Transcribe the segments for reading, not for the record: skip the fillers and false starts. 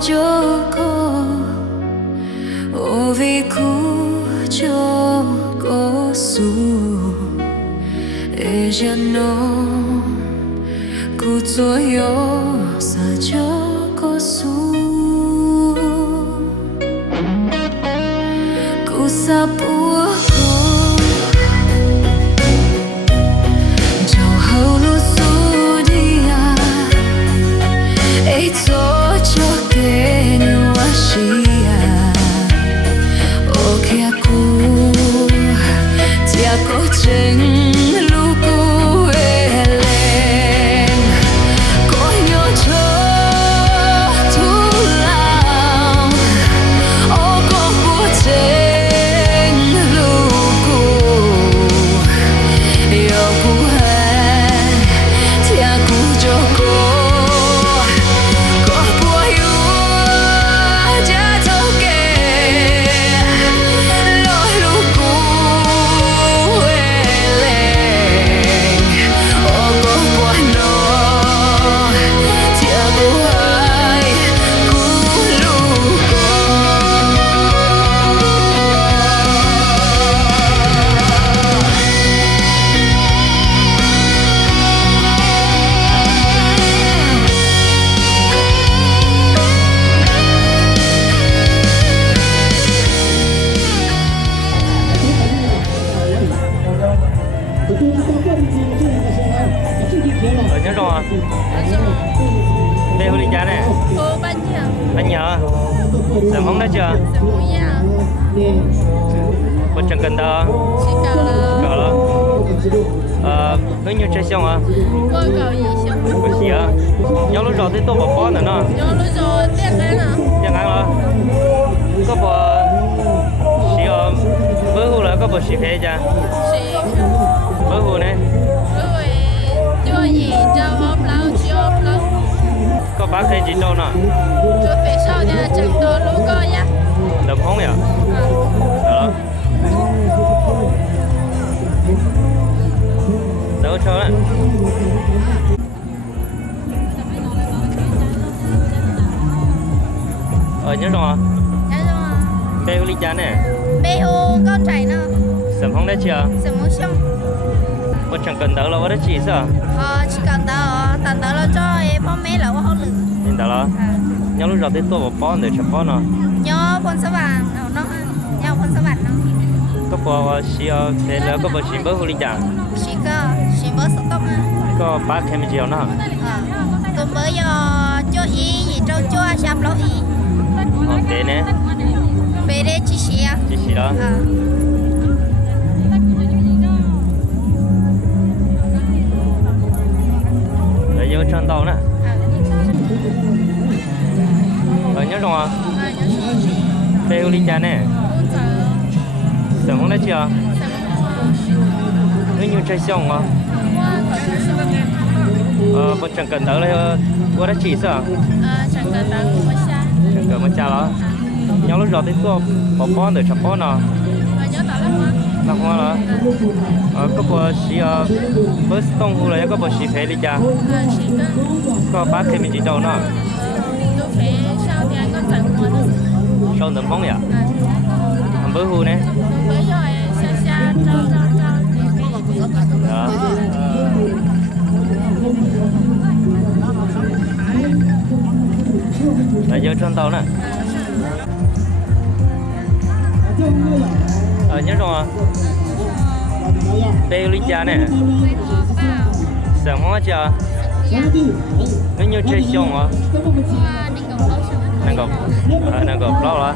joko ovi ku joko su ejano ku tsoyo sa joko su ku sapu Ở nhớ rồi à? Đây huli chả này. Cô bánh nhờ. Bánh nhờ. Sẵn không đã chưa? Sẵn không nha. Một chân cần đó. Chỉ cầu là. Cầu là. Nó như chơi xong à? Cô cầu gì xong? Có gì à? Nhớ lúc rồi thì tôi bỏ bó nữa nè. Nhớ lúc rồi tiếc cái nào? Chẳng hạn là. Có bỏ. Chỉ ở. Bữa hù là có bỏ xì phê chả? Xì. Bữa hù này. Rồi chưa gì cho ốp lâu chưa ốp lâu. Có bác thấy chị đâu nè. Chưa phía sau thì chẳng tôi lúc có nha. Đầm không nhỉ? Đó. Đâu cho đấy. Nhớ rồi. Nhớ rồi. Đây huli chả này. Bê hồ con chảy nào. Sẵn không đã chưa? Sẵn không xong. Một chẳng cần đỡ là có đất chỉ sao? Chỉ cần tao là cho em bố mẹ là có hôn lực. Nhìn ta lo. Nhớ lúc rồi thì tôi bỏ bó để chập bó nó. Nhớ con sắp vàng nó nhớ con sắp vàng nó. Có bỏ xì thế là có bỏ xì bớt huli chả. Chỉ bớt sắp tóc á. Có bác thêm chiều nó. Tôi mới cho ý gì cho sắp lâu ý. Thế nè. Về đây chị xí à? Chị xí đó. Để vô chân tàu nè. Nhớ rồi à? Đây huli chả nè. Sẵn không đã chưa? Nó như chơi xong mà. Một chẳng cần đỡ là có đất chỉ sao? Chẳng cần đỡ của cha. Chẳng cần mất cha đó. Nhớ lúc rồi thì tôi bỏ bó để chập bó nó. Nhớ tao lắm á. Lắm hoa đó. Có bỏ xì bớt tông hù là có bỏ xì phê đi cha. Chỉ cần. Có bác thêm mình chỉ đâu nó. Tôi phải sau thì anh có chẳng mua nó. Sau tầm bóng vậy? Hầm bớt hù nè. Mới rồi xa cho. Đó. Để vô trên tàu nè. Nhớ rồi. Đây ly trà nè. Sẵn hóa chưa? Nó như chơi xong hả? Nàng gọc lâu rồi.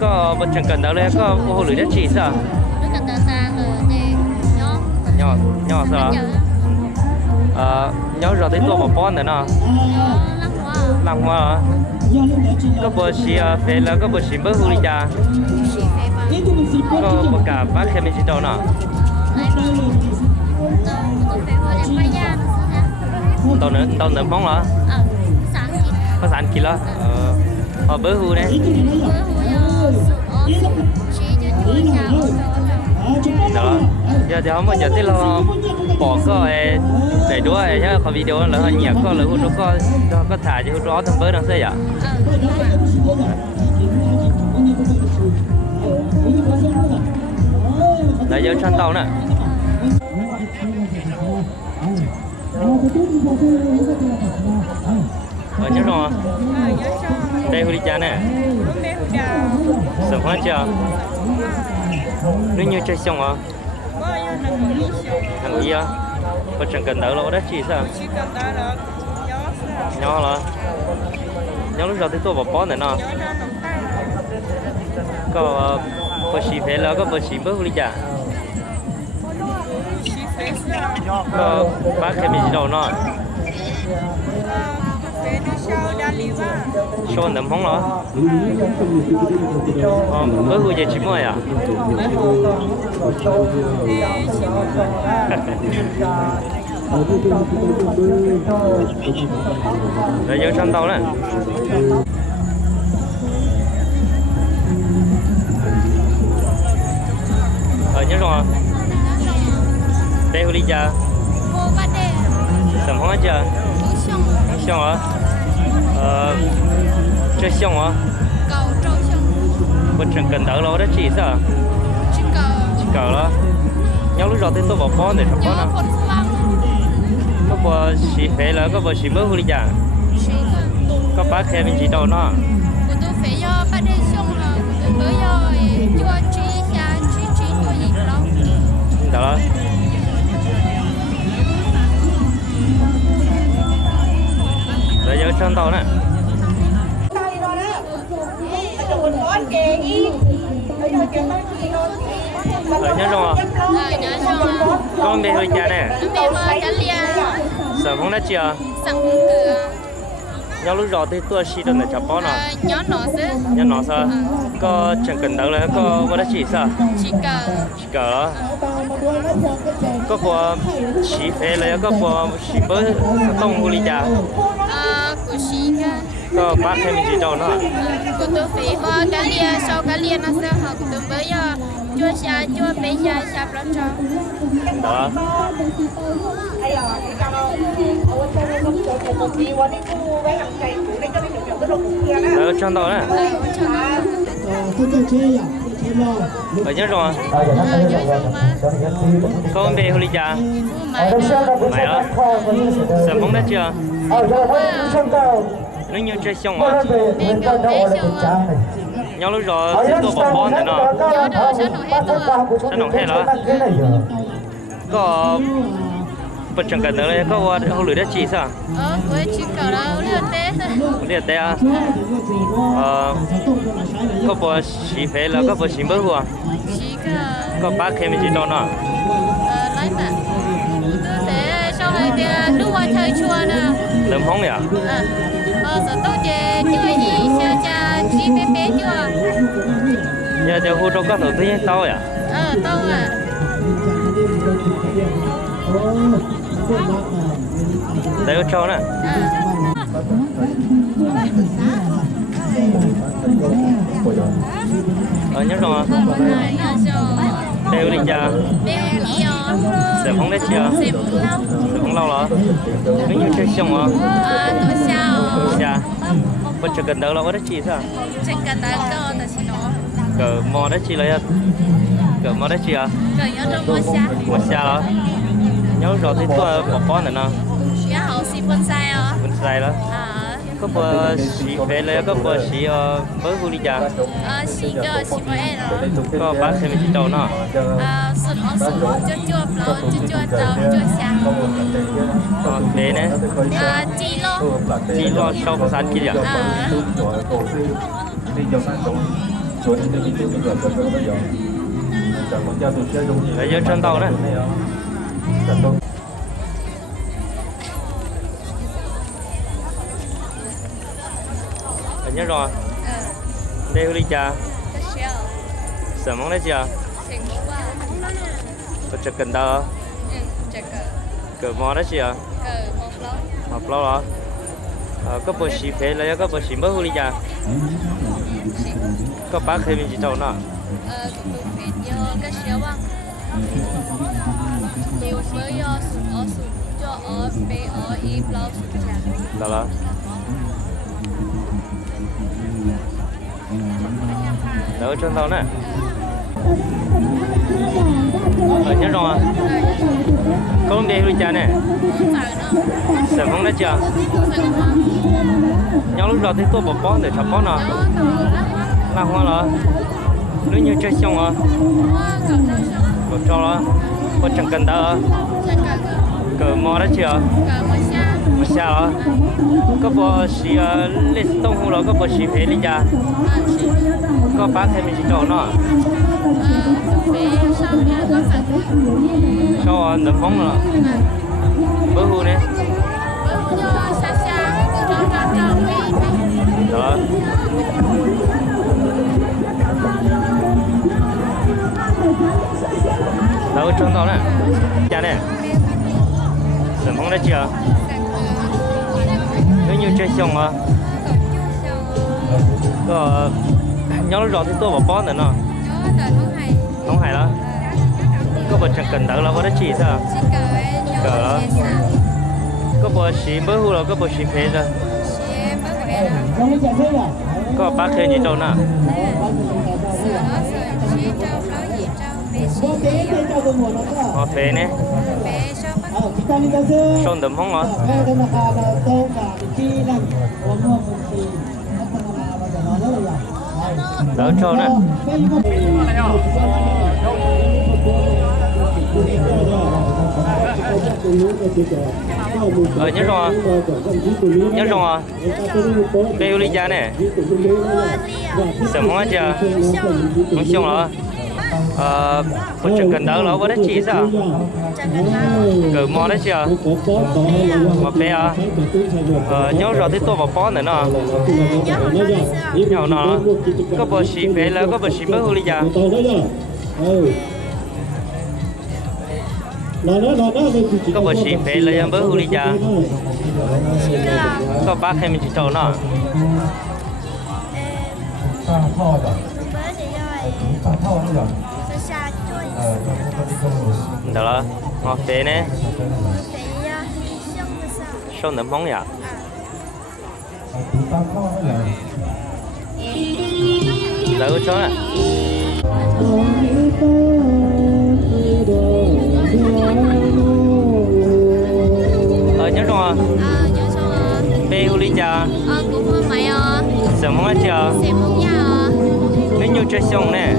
Có vật chẳng cần đâu đây có hồ lưới đất chỉ sao? Nhỏ sao? Nhỏ rồi thấy tôi bỏ bón nữa nè. Lăng hoa hả? Có bờ xì phê là có bờ xì bớt huli trà. Có bờ cả bác thêm mình chỉ đâu nè. Tàu nữa bóng hả? Có sẵn kì đó. Bớt hù đấy. Đó. giờ thì không bao giờ tí lo bỏ có để đua nhá có video là hơi nhẹ có là hút có thả cho hút đó thằng bớt đang xây à đấy giờ chân tàu nè ở nhớ rồi đây hút đi cha nè sớm hết chưa nếu như chơi xong à thằng gì á có chẳng cần đỡ lỗ đó chỉ sao nhỏ là nhỏ lúc đầu thì tôi bỏ này nè có xì phê là có xì bớt đi chả có bác cái mình đâu nó show nấm hông đó bớt hụi chỉ mua à để vô trong tàu nè nhớ rồi đây hụi đi chưa sớm hết chưa xong hả chơi xong hả bên trường cần đỡ lâu đó chị sao chỉ cờ đó nhau lúc đầu thì tôi bỏ bó để thằng bó nào có bò xì phê là có bò xì mỡ huli chả có bác khe mình chỉ đầu nó đó rồi giờ chân tàu nè nhớ rồi con đi hơi cha nè sợ không đã chưa nhau lúc rồi thì tôi xí đơn để chập bó nào nhớ nó sao có chẳng cần đâu là có bao chỉ sao chỉ cờ đó có bộ chỉ phê là có bộ chỉ bớt tông huli cha có bác thêm mình chỉ đâu nữa của tôi phải có cá lia sau cá lia nó sẽ học từ bây giờ chua xa chua bé xa xa lắm cho đó ở trong đó nè ở nhớ rồi con về huli cha mày đó sợ bóng đã chưa nếu như chơi xong rồi nhau lúc rồi thì tôi bỏ bón này nó sẵn nồng hết rồi có bật chẳng cần nữa có hậu lưỡi đã chỉ sao với chỉ cờ đó liệt té à có bỏ xì phê là có bỏ xì bớt hùa có bác thêm mình chỉ đâu nó lấy mà tôi sẽ sau này thì lúc qua chơi chua nè đâm hóng nhỉ giờ tôi chơi chơi gì sao cha chỉ bé bé chưa giờ cho hút trong các thứ tự tao à tao à đây có trâu nè nhớ rồi đeo đi cha sẽ không đấy chưa sẽ không lâu rồi nếu như chơi xong rồi dạ bên chưa cần đỡ lâu đó chị sao chẳng cần đỡ cơ là chỉ nó cờ mò đấy chị lấy cờ mò đấy chị à cờ nhớ trong mua xa đó nhớ rồi thì tôi bỏ con này nè nhớ hậu xì phân sai đó có bờ xì phê lấy có bờ xì bớt huli cha xì cơ xì bớt có bác thêm mình chỉ đầu nó sườn chua plau chua tàu chua xa bé nè chi lo sau một sáng kia đấy giờ chân tàu đấy nhớ rồi đây huli cha sợ món đấy chưa có chật cần tao cờ mò đấy chưa học lâu rồi có bờ xì phê là có bờ xì bớt huli cha có bác thêm mình chỉ trâu nó với sụt cho ở bé ở y lâu sụt chả. Đó. Đó chân tao nè. Nhớ rồi à? Con đi lui cha nè. Sợ không đã chưa? Nhau lúc đầu thì tôi bỏ bón để chọc bón nào. Là hoa là nếu như chơi xong à? Bỏ cho nó. Có chẳng cần đỡ. Cờ mò đã chưa? Một xa đó. Có bỏ xì lít tông hù đó có bỏ xì phê đi cha. Có bác thêm mình chỉ cho nó. Cho nấm phóng rồi. Bữa hù nè. Đó. Đâu trong đó nè. Cha nè. Nấm phóng đã chưa? Nếu như chơi xong à? Có nhớ lúc đó thì tôi bỏ bón nữa nó. Không hay đó. Có bật chẳng cần đỡ là có đất chỉ sao? Cờ đó. Có bật xí bữa hù là có bật xí phê ra. Có bác khơi như trâu nè. Họ phê nè. Xong đấm không hả? Đỡ trâu nè. Nhớ rồi. Nhớ rồi. Bê ly cha nè. Sợ món chưa? Không xong rồi. Có chẳng cần đỡ lỗ có đất chỉ sao? Cử mò đấy chưa? Mà bé à? Nhớ rồi thì tôi vào bón nữa nè. Nhớ nó. Có bò xì bé là có bò xì bớt ly cha. Có bò xì bé là bớt ly cha. Có bác hay mình chỉ trâu nó. Được rồi, ngọt phê nè. Xong nấm móng vậy? Đỡ cho nè. Nhớ rồi. Bê hù ly cha. Cũng mày à. Sợ móng chưa? Sợ móng nha. Nếu như chơi xong nè.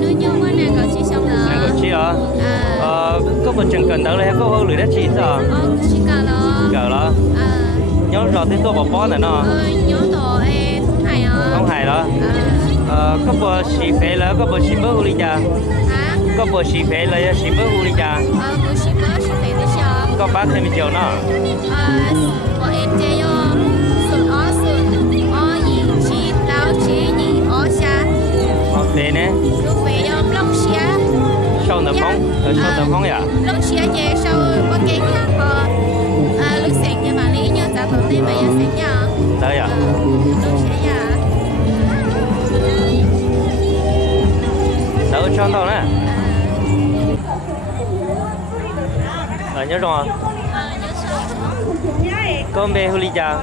Nếu như mà nàng có chỉ xong là. Nàng có chỉ hả? Có một chẳng cần đỡ là có hư lưỡi đất chỉ sao? Chỉ cả đó. Cỡ đó. Nhớ rồi thì tôi bỏ bón nữa nó. Nhớ tổ không hài à? Không hài đó. Có bộ xì phê là có bộ xì bớt hù ly cha. Có bộ xì phê là xì bớt hù ly cha. Bộ xì phê đó sao? Có bác thêm chiều nó. Bộ em chơi yo. Sụn ó gì chi lao chế gì ó xa. Phê nè. Lúc về yo lông xía. Sau nấm phóng. Sau nấm phóng vậy? Lông xía về sau có cái nhang bò. Lúc sáng cho bà lý nhớ ta tổ tiên mà giờ sáng nhờ. Đấy à? Lông xía dạ. Đỡ cho tao nè. Nhớ rồi. Có bê hù ly cha.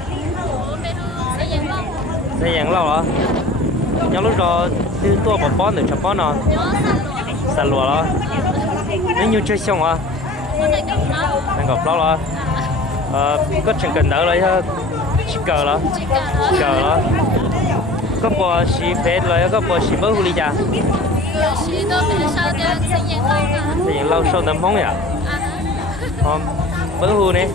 Sẽ dặn lâu hả? Nhớ lúc đó thì tôi bỏ bón để chọc bón nào. Sạch lùa đó. Nếu như chơi xong hả? Đang gặp đó là có chẳng cần đỡ lại chỉ cờ đó. Cờ đó. Có bò xì phê lại có bò xì bớt hù ly cha. Sẽ dặn lâu sau nấm móng vậy? Bớt hù nè.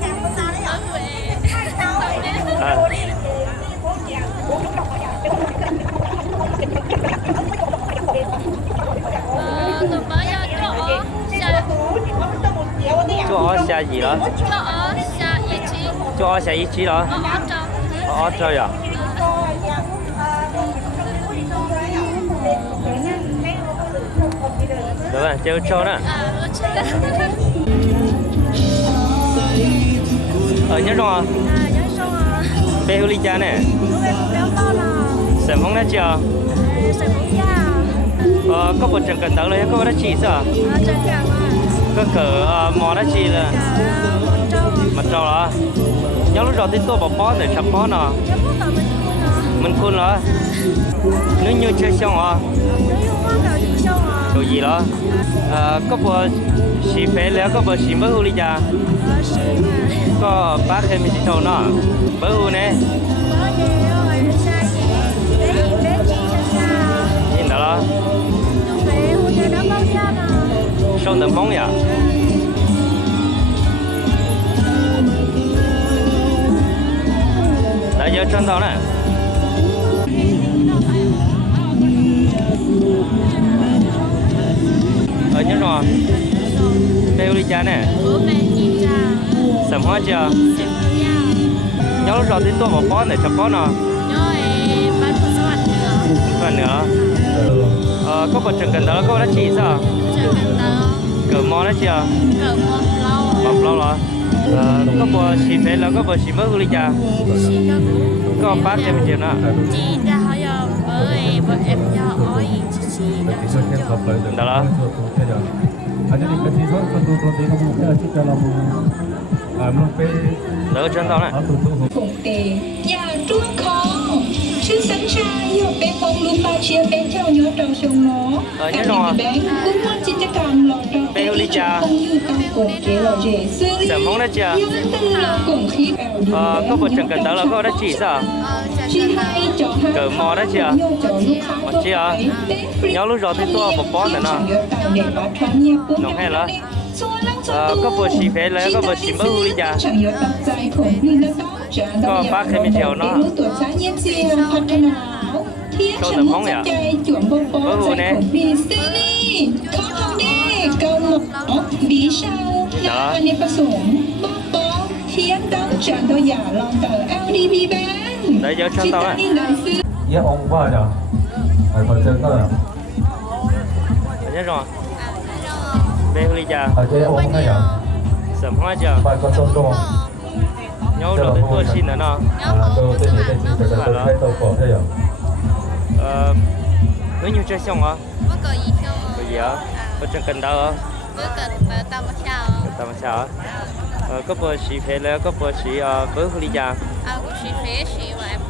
Chú ó xa gì đó? Chú ó xa ý chí đó? Ó trời à? Được rồi, chơi cho nè. Nhớ rồi. Bê hù ly cha nè. Xem không đã chưa? Có một chẳng cần đỡ lấy có đã chỉ sao? có cỡ mò đó chi là mặt trâu đó nhớ lúc đầu thì tôi bỏ bó để chập bó nè mình khôn đó nếu như chơi xong hả đồ gì đó có bộ xì phê léo có bộ xì mới hưu đi cha có bác thêm mình trâu nó mới hưu nè nhìn đó sông đầm bóng vậy đại giờ chân tàu nè ở nhớ rồi bêu đi cha nè sầm hóa chưa nhớ lúc rồi thì tôi một bó này chập bó nè phần nữa có một trường cần đó có đã chỉ sao cỡ mò đó chưa mọc lâu rồi có bộ xì phê là có bộ xì mới hư đi cha có bác thêm một chuyện nữa đó là đỡ chân tao này phục tề nhà trung khó chứ sẵn ra yêu bé phong lưu ba chia bé theo nhớ trâu sông nó nhớ rồi bé cũng muốn chỉ cho càng lọ trâu bé đi cha không như càng cổ chế lọ chế xưa sầm móng đó chưa có một trường cần đó là có đã chỉ sao cỡ mò đó chưa một chưa nhớ lúc rồi thì tôi một bó nữa nè nóng hay là có bộ xì phê là có bộ xì mới hư đi cha có bác thêm một chiều nó sâu đầm bóng vậy mới hư nè đó đấy giờ chân tao này nhớ ông ba nhở phải phần chân đó là nhớ rồi bê hư đi cha ở đây ông này nhở sầm hoa chưa phải con sông sông nhớ rồi thì tôi xin nữa nó tôi tên gì tên gì phải tôi thấy tôi có thế nhở với nhiều chơi xong hả có gì không có gì hả có chân cần đâu hả tao mà sao có bộ xì phê là có bộ xì bớt hư đi cha cũng xì phê xì và em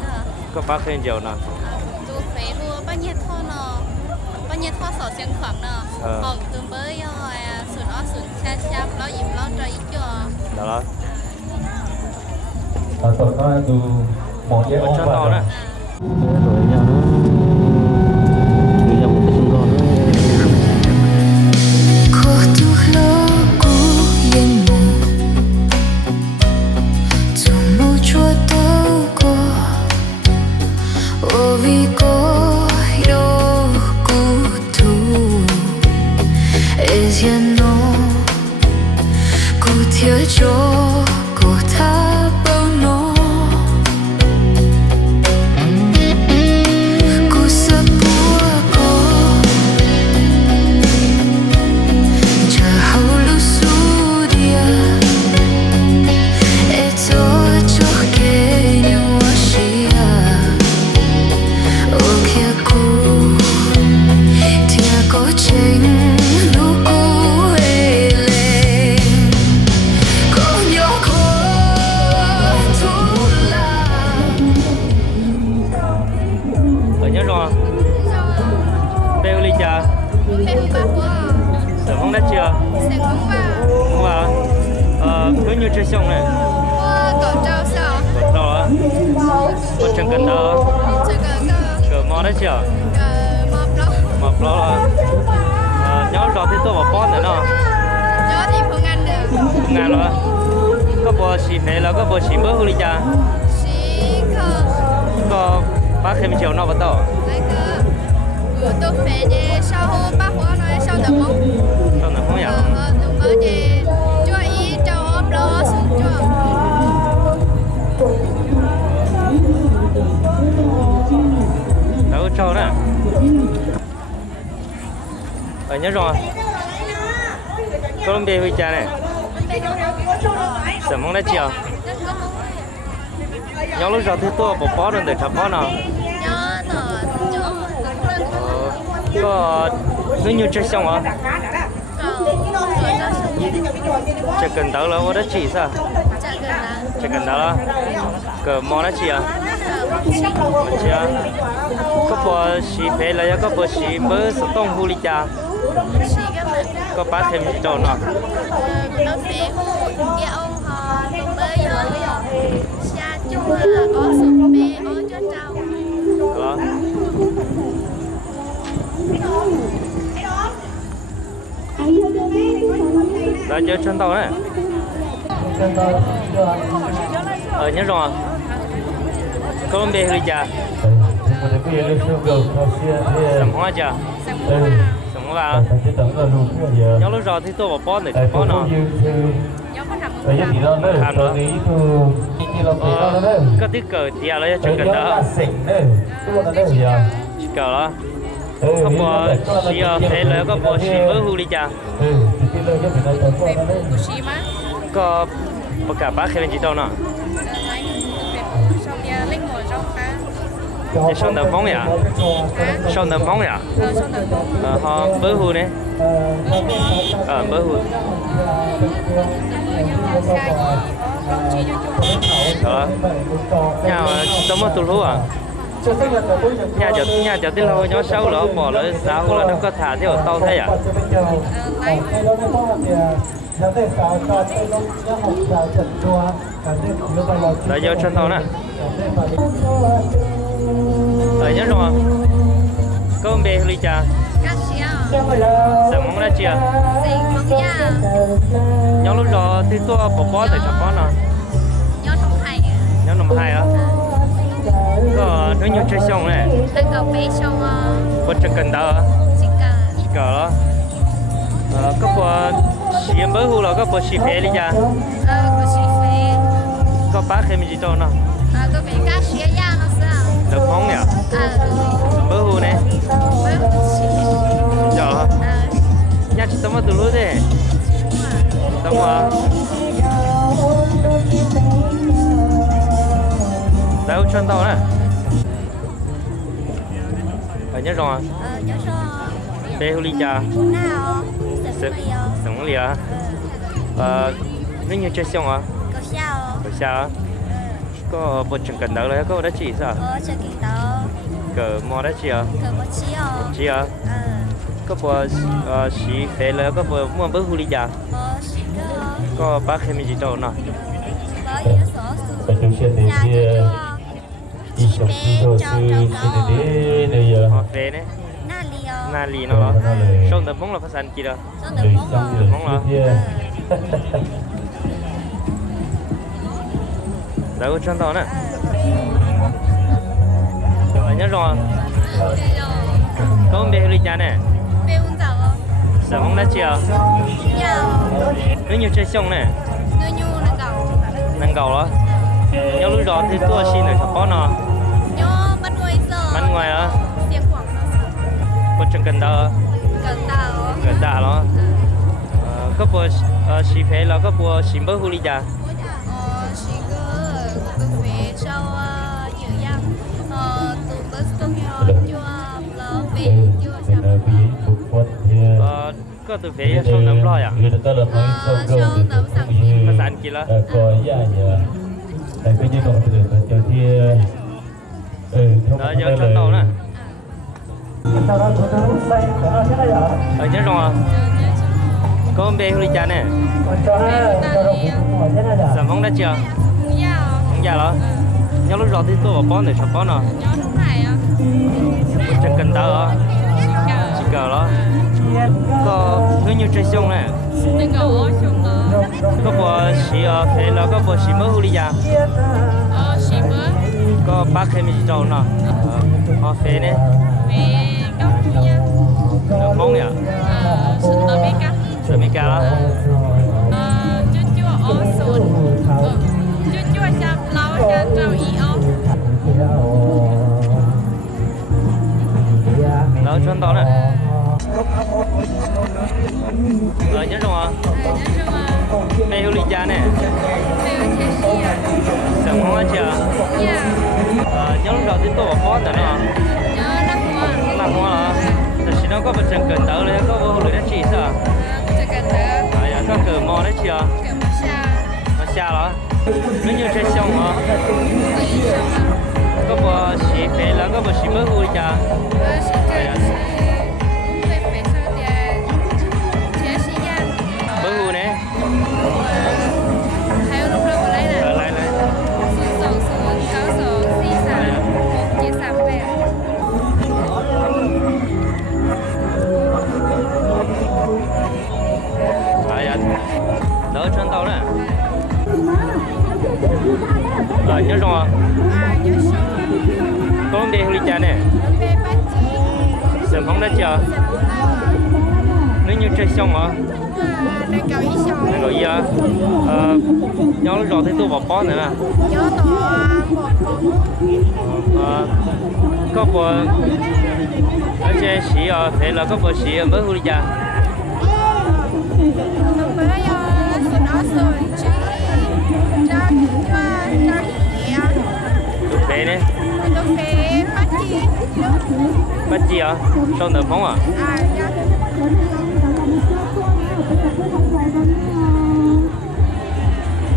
có bác thêm nhiều nè tôi phê luôn bao nhiêu thô sổ xiên khoảng nè còn tôi mới sườn xa xa lo dìm lo trời ít chưa đó tôi nói tôi một cái ông ba nhở rồi nhau nó đi ra một cái sông con cho cô ta bao nó cô sắp búa cô chờ hầu lúc xu dia e cho kê như hoa xia ô kia cô thia có chính lúc cô hề lên có nhớ cô thu là nhớ rồi bêu ly trà phê không ba của sửa không đất chưa sẽ không ba không à cứ như chơi xong này tổ trao sao còn đâu á còn chẳng cần đâu chỉ cần cờ mò đấy chưa mọc lắm mọc lo nhớ rồi thì tôi bảo bón nữa nó nhớ thì không ăn được không ngàn rồi có bộ xì phê là có bộ xì bớt ly trà chỉ không có bác thêm chiều nó vào tàu lấy cơ tôi phê để sau ba hoa nói sau tầm mốc trong này không hiểu tôi mới để cho ý cho ốp lo xuống cho đâu trâu nè nhớ rồi Colombia huy trà này sớm không đấy chiều nhớ lúc rồi thì tôi bỏ bó rồi để chập bó nào nhớ nở có cứ như chơi xong hả chỉ cần đó là tôi đã chỉ sao chả gần là chỉ cần đó là cái món đó chỉ à mình chỉ à có bộ xí phê là có bộ xí bơ sốt tông hù lì cha chỉ cái mà có bán thêm gì đâu nữa nó phê hù cái ông họ tụi bơi rồi xa chung là có sụp phê có cho trâu đó đã chơi chân tàu này nhớ rồi có vấn đề gì chả sắm hoa chả sắm hoa nhớ lúc rồi thì tôi bảo bón để cho bón nào làm nữa có tí cờ tia lấy cho cần đó cờ đó có bộ xì phê lấy có bộ xì bơ hù đi chả có tất cả bác khi mình chỉ đâu nè để xong đợt món呀xong đợt món呀họ bơ hù này bơ hù đó nhà tao mất tụi lúa à nhà chợ tí lâu nhỏ xấu lỡ bỏ lỡ sao là nó có thả theo tao thấy à là do chân thau nè nhớ rồi có ông bè ly trà món đã chưa nhóm lúc đó thì tôi bỏ tại sao có nè nhóm năm hai á có nó nhiều chơi xong này có chân cần đâu chỉ cờ đó có bộ xì bơ hù là có bộ xì phê đi cha có bác thêm gì đâu nè có cái cá xía da nó sao được món nhỉ bơ hù này chờ nhà chị tao mất từ lúc đấy tao mà đâu chân tao nè nhớ rồi bê hù ly trà sống lìa nó nhiều chơi xong à có sao có bộ chân cần đâu đấy có đã chỉ sao cờ mò đã chỉ à chỉ à có bộ xí phê là có bộ mua bơ hù ly trà có bác thêm gì đâu nè họ phê đấy na lì nó xong tầm bóng là phát sinh gì đó bóng là đâu chân tàu nè nhớ rồi có ông bê ly trà nè sợ bóng đã chưa nó nhiều chơi xong nè năng cầu đó nhớ lúc đó thì tôi xin được có nó bắn ngoài đó có chân cần đâu cần đá đó có bộ xì phê là có bộ xì bơ hù ly trà có từ phê xong nấm rồi à có sẵn kì đó đó giờ chân tàu nè nhớ rồi có ông bê hù ly trà nè sản phẩm đã chưa không già đó nhớ lúc rồi thì tôi bảo bón để cho bón nào chân cần tao đó chỉ cờ đó có thứ nhiều chơi xong nè có bộ xì phê là có bộ xì mơ hù ly trà có bác thêm gì đâu nè họ phê nè món nhỉ sữa mica đó đó chân tàu nè nhớ rồi bê hù ly trà nè sợ món ăn chưa nhớ lúc đầu thì tôi bảo bón rồi đó làm hoa hả? Thì nó có một chân cần đỡ này có vô lưỡi đã chỉ sao? có cờ mò đấy chưa cỡ mà xa mà xa đó nếu như chơi xong hả có ý xong à có bộ xí phê là có bộ xí bớt vui chả sẽ cỡ về về sau thì sẽ xí gian bớt vui nè hay lúc đó có lấy nè lại số 2 à đỡ chân tàu nè nhớ rồi nhớ số có vấn đề huli cha nè về bát chi sớm không đã chưa nếu như chơi xong hả đang cầu ý xong này gọi gì á nhớ lúc rồi thấy tôi bỏ bó nữa nè nhớ tỏ một có bộ ở trên xí thế là có bộ xí mới huli cha tụi mới số nó số chi ra kia tụi phê nè tụi phê bát chi bắt chi à sau nửa phóng à dạ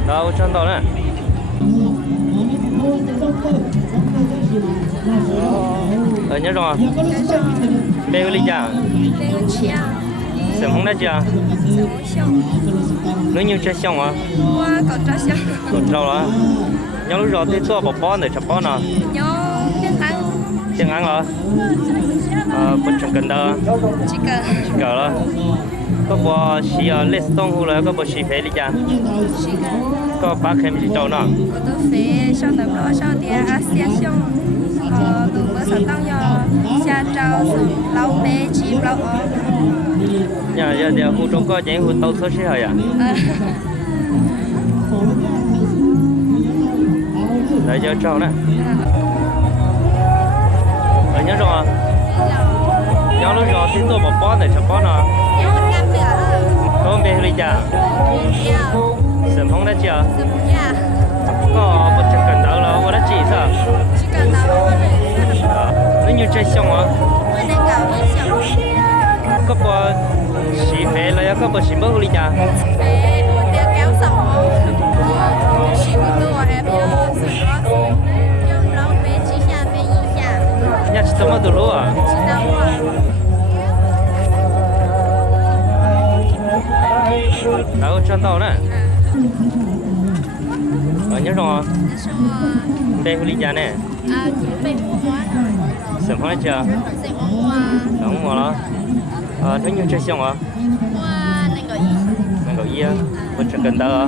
đâu chân tàu nè nhớ rồi bê huli cha lên chia sớm không đã chưa số xong nếu như chơi xong hả qua còn ra xong còn rau đó nhớ lúc rồi thì tôi bỏ bó nữa chập bó nào nhớ tiếng Anh hả một trăm cân đó chỉ cần chỉ cỡ đó có bộ xí lết tông hú là có bộ xí phê đi cha chỉ cần có bác em chỉ trâu nào của tôi phê sau đó đó sau thì association tụi mới sẽ tăng cho xa trao sự lâu bé chỉ lâu nhà giờ hú trông có những hú tàu số xí hơi à để cho trâu nè nhớ rồi nhớ lúc rồi thì tôi bỏ bó để chập bó nào nhớ một năm nữa có không biết đi cha sớm không đã chưa sớm nha có một trăm cân đó là đã chỉ sao chỉ cần nào nếu như chơi xong hả mới đang cầu ý xong có bộ xí phê là có bộ xí bớt đi cha phê đeo kéo sòng chỉ của tôi em nhớ sự đó nhưng lâu bé chỉ xa bé ý xa nhà chỉ tao mất từ lúc à chỉ đâu à đâu chân tàu nè nhớ rồi đây huli cha nè bé mua quá sớm không đã chưa sẽ mua qua đúng rồi đó nếu như chơi xong hả qua này gọi ý mình gọi gì á một trăm cân đó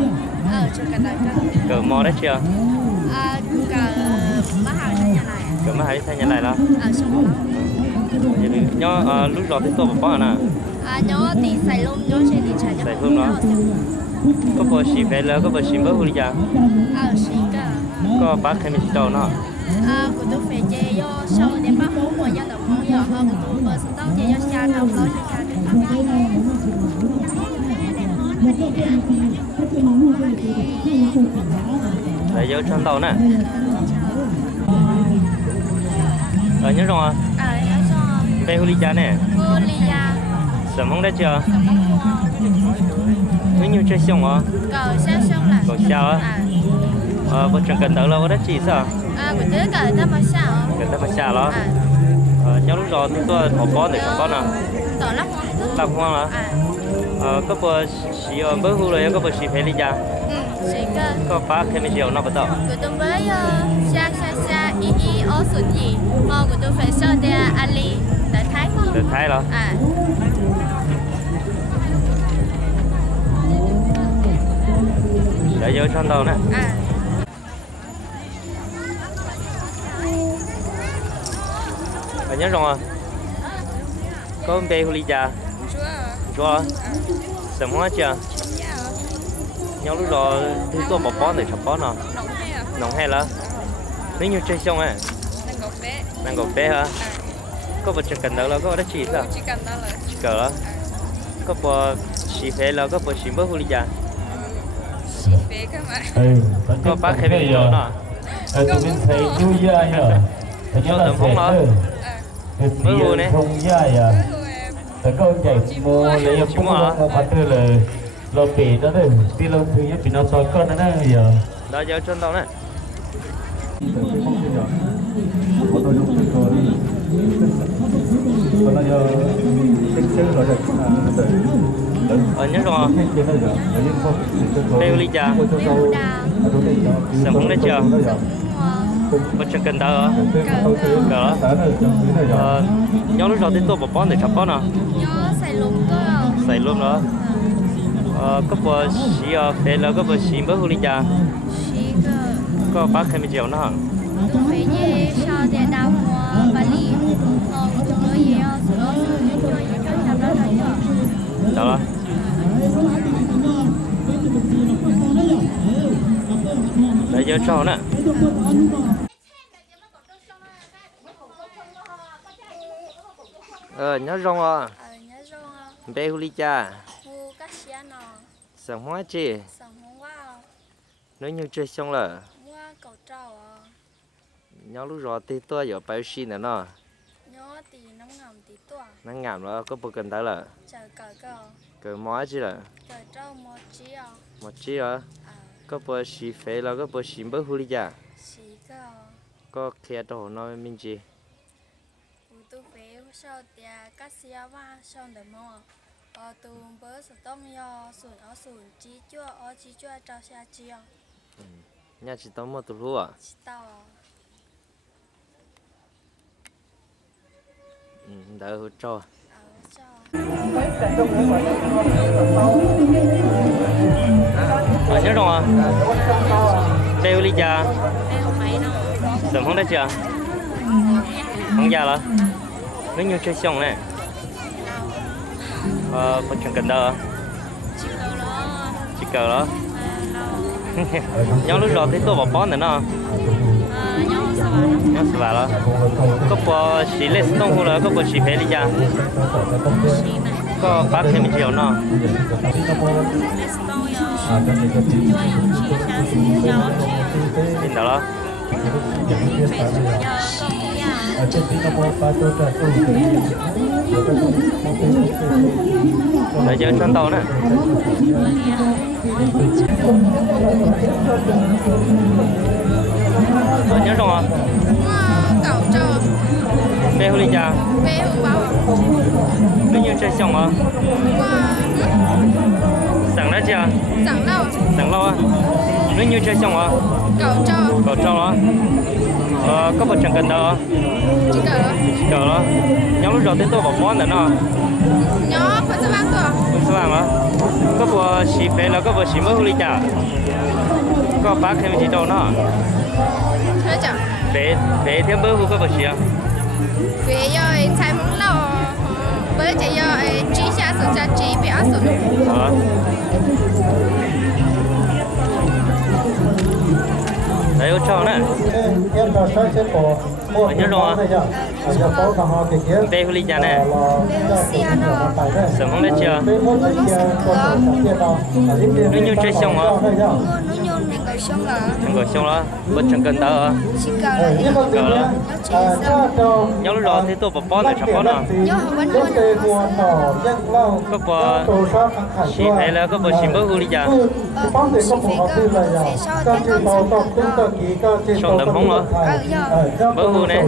chưa cần đợi cỡ mò đấy chưa cờ má hàng sang nhà này cỡ má hãy thay nhà này đó xong đó nhớ lúc rồi thì tôi bỏ bó nè nhớ thì xài luôn nhớ chơi thì trả cho xài luôn đó có bộ xí phê là có bộ xí bớt huli cha xí cả có bác em chỉ trâu nó của tôi phải chơi do sau để bắt hố của dân tộc mong giờ hơn của tôi bớt tao chơi do xa đâu nói cho cả để vô chân tàu nè nhớ rồi nhớ cho đây huli cha nè Julia sớm không đã chưa xong mong mua nếu như chơi xong hả cờ xa xong là còn sao á một trăm cân đó là đã chỉ sao của tôi cờ ta mà sao người ta phải xa đó nhớ lúc rồi thì tôi bỏ bó để chọn bó nào tỏ lắm làm hoang hả có bộ xí bớt hú rồi có bộ xí phê đi cha xí cơ có bác em chỉ nó bắt đầu của tôi với xa xa xa ý ý ở xuân gì của tôi phải sợ để Ali để Thái được thấy đó để vô chân tàu nè nhớ rồi có bê huli cha chúa sớm không chưa nhau lúc rồi thì tôi bỏ bó để chọn bó nào nóng hay là nếu như chơi xong á đang gọt bé hả có một chân cần đó là có đã chỉ sao chỉ cỡ đó có bộ xí phê là có bộ xí bớt huli cha có bác em đi rồi nè tụi mình thấy vui vậy hả cho tầm phóng đó mới vui nè không vậy àแต่ก็ใหญ่โมเลยยังพุ่งลงมาพัดเลย เราปีนั่นเองที่เราคือยังปีนซอยก้อนนั่นเองอย่า đó giờ chân tao này 我都用这个，本来要这个的对。 ở nhớ rồi bêu ly trà sầm không đấy chưa có chân cần tao cỡ nhau lúc đầu thì tôi bỏ để chập bón à nhớ xài luôn đó có bữa xí về là có bữa xí bữa ly trà xí có bác hay mấy chiều nữa tôi phải về sau để đào mùa và đi chúng nó về nó cho chập đó là đó đấy giờ trò nè nhớ rong à nhớ rồi bé ly trà mua các xe nọ sẵn hóa chi sẵn hôm qua nếu như chơi xong là mua cầu trâu nhớ lúc rồi thì tôi ở bao xí nữa nó nhớ thì nóng ngầm thì tua nó ngảm nó có bộ cần tới là chờ cờ cờ cờ mói chứ là cờ trâu một chi đó có bộ xí phê là có bộ xí bớt ly trà xí cờ có kia đồ nó mình gì tôi phải sau thì các xe qua sau để mua tôi bớt sự tông yo sườn ở sườn chí chua trâu xe chia nhà chỉ tao mua tụi lúa à tao đỡ cho nhớ rồi à bêu ly trà sớm không đấy chưa không già là nếu như chơi xong này có chẳng cần đâu chỉ cờ đó nhau lúc rồi thì tôi bỏ bón nữa nó nhau sờ vào đó có bộ xí lết tông hồ là có bộ xí phê đi ra có bác thêm chiều nó nhìn đó để chơi con tàu nè nhớ rồi cậu trâu bê ly trà bê bao nếu như chơi xong hả sẵn đó chưa sẵn lâu á nếu như chơi xong hả cậu trâu đó có một chẳng cần đâu chỉ cờ đó nhóm lúc đầu tiên tôi bỏ món nữa nó nhớ phải sao ăn cơ không sao ăn hả có bộ xí phê là có bộ xí mới ly trà có bác thêm chỉ đâu nó thế chẳng phê thêm bữa có bộ xí à phê rồi thay món lâu bữa chỉ rồi chỉ xa sự cha chỉ bị áp dụng đấy ô cho nè nhớ rồi bê ly trà nè sớm không đấy chưa nếu như chơi xong hả chẳng gọi xong đó bất chẳng cần tao hả cờ đó nhớ lúc đó thì tôi bỏ bón để chọc bón à có bộ xí phê là có bộ xí bớt ly trà xong tầm không hả bớt hư nè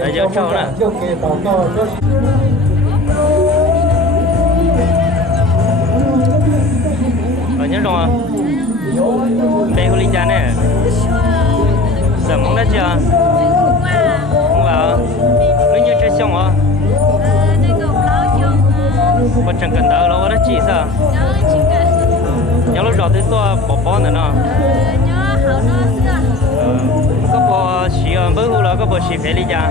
để cho trâu nè nhớ rồi bê ly trà nè sớm không đấy chưa không vào nếu như chơi xong hả có chẳng cần đỡ đâu đó chỉ sao nhớ lúc đầu thì tôi bỏ bón nữa nó có bộ xí bữa hù là có bộ xí phê ly trà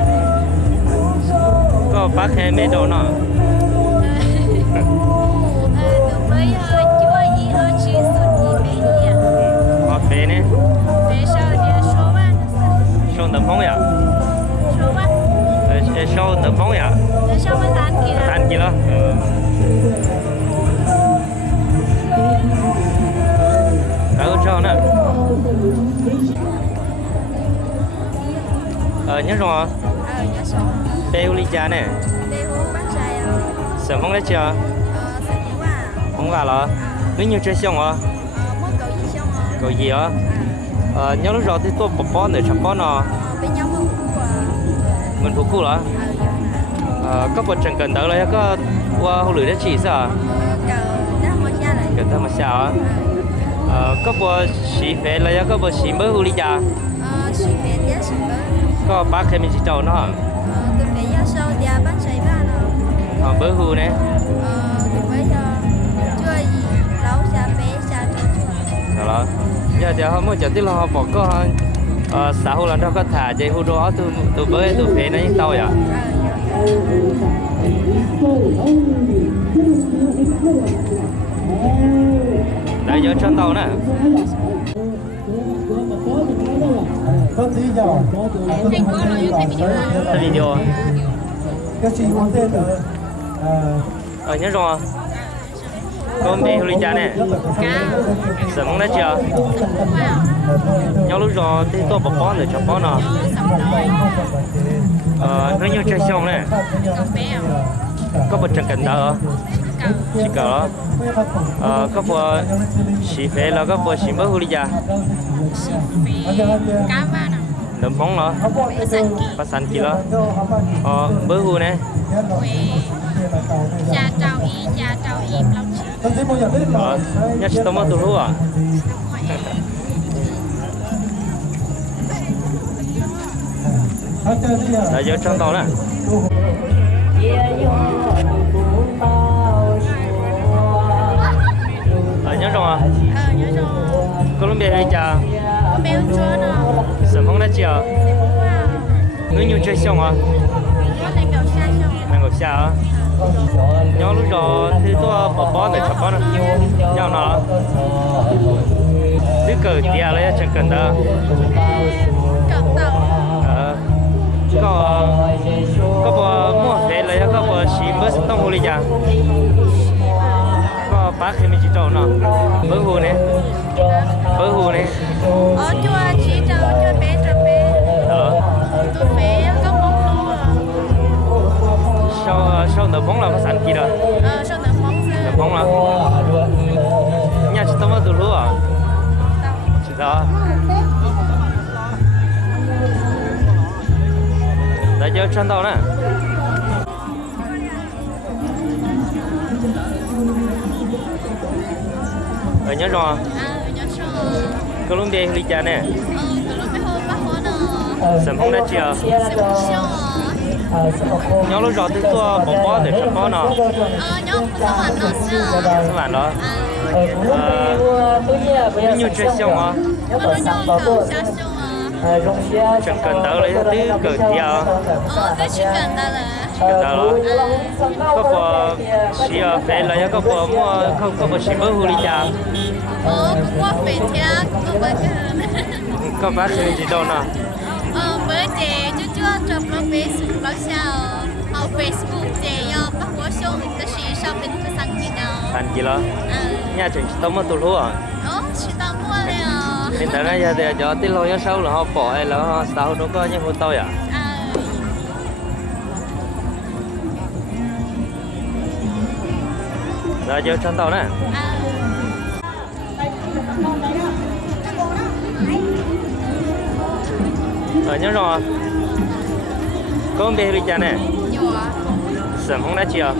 có bác hay mấy đồ nó có phê nè xong tầm không vậy xong tầm không vậy tan kia đó Ở trong nè. Nhớ rồi. Nhớ số. Bê ly cha nè. Bê hú bắt chạy Sợ mong đấy chưa? Sợ hiểu à. Không gà là. Nếu như chơi xong à? Muốn cầu gì xong à? Cầu gì á? Nhớ lúc rồi thì tôi bỏ để chập bỏ nó. Bên nhau mưa hú à. Mình phục cụ là. Có một trận cần đỡ là có qua hồ lưới đã chỉ sao? Cờ đã mà xa lại. Cờ ta mà sao á? Có bộ xí phê là có bộ xí mới hồ ly cha. Xí phê giá xí bơ. Có bác thêm mình chỉ trâu nó. Từ phê giá sâu giá bắt chạy ba nó. Bớ hồ nè. Từ bây giờ chưa gì lâu xa phê xa trâu. Đó. Giờ họ mới chọn tí là họ bỏ có xã hội là nó có thả dây hú đó từ bới từ phê nó những tàu vậy. Đã giờ chân tàu nè. Cái video. Nhớ rồi. Con bê huli cha nè. Sợ mong đã chưa? Nhớ lúc rồi thì tôi bỏ để cho bó nó. Nó như chơi xong nè. Có một trận cảnh đó. Chỉ cỡ. Có một xí phê là có một xí mới huli cha. Đầm bóng nó. Phát sẵn kì đó. Bớ hù nè. Cha trao y lòng chỉ. Nhớ tôi mất tụi lúa à? Đã giờ trong tàu nè. Nhớ rồi à? Nhớ rồi. Có lúc về cha. Béo chúa nó. Sợ mong đã chưa? Nếu như chơi xong à? Đang cầu xa xong. Đang cầu xa à? Nhớ lúc rồi thì tôi bỏ để chập bó nè. Nhau nó. Đứa cờ tìa lấy chẳng cần đó. Cậu tàu. Có bộ mua phê lấy có bộ xí mới tông hồ lý cha. Có bác khi mình chỉ trâu nó. Bớ hồ nè. Bớ hồ nè. Chua chỉ trâu chua bé. Đó. Tôi bé có mong luôn à. Sau nở bóng là có sẵn kì đó. Sau nở bóng ra. Nở bóng là. Nhà chỉ tông vào tụi lúa à? Chỉ đó. Đã giờ chân tàu nè. Nhớ rồi. Nhớ rồi. Có lúc đi ly cha nè. Có lúc bé hôm bác hôn à. Sầm không đã chưa? Sầm xong à. Nhớ lúc rồi thì tôi bỏ để chập bó nó. Nhớ sao bạn nó sao? Các bạn đó. Nếu như chơi xong à? Nó cầu xa xong à. Chẳng cần đỡ lấy tí cờ tìa. Cái chỉ cần ta là. Cần đỡ đó. Có bộ xí phê lấy có bộ mua có bộ xí mới hù lý cha. Cũng qua phê thịa. Cũng qua cái. Có bác thì gì đâu nè. Bữa trẻ chú cho nó bé xuống báo sao. Facebook trẻ bác bố xong ta sẽ sao bên cái sang gì nào. Thành gì đó. Nhà chẳng chỉ tông mất tụi lúa à? Chỉ tao muaเลยอ่ะ Hiện tại bây giờ thì cho tí lôi sâu là họ bỏ hay là họ sao nó có những hôn tôi à? Rồi giờ chân tàu nè. Nhớ rồi. Có một bê đi cha nè. Sớm không đã chưa?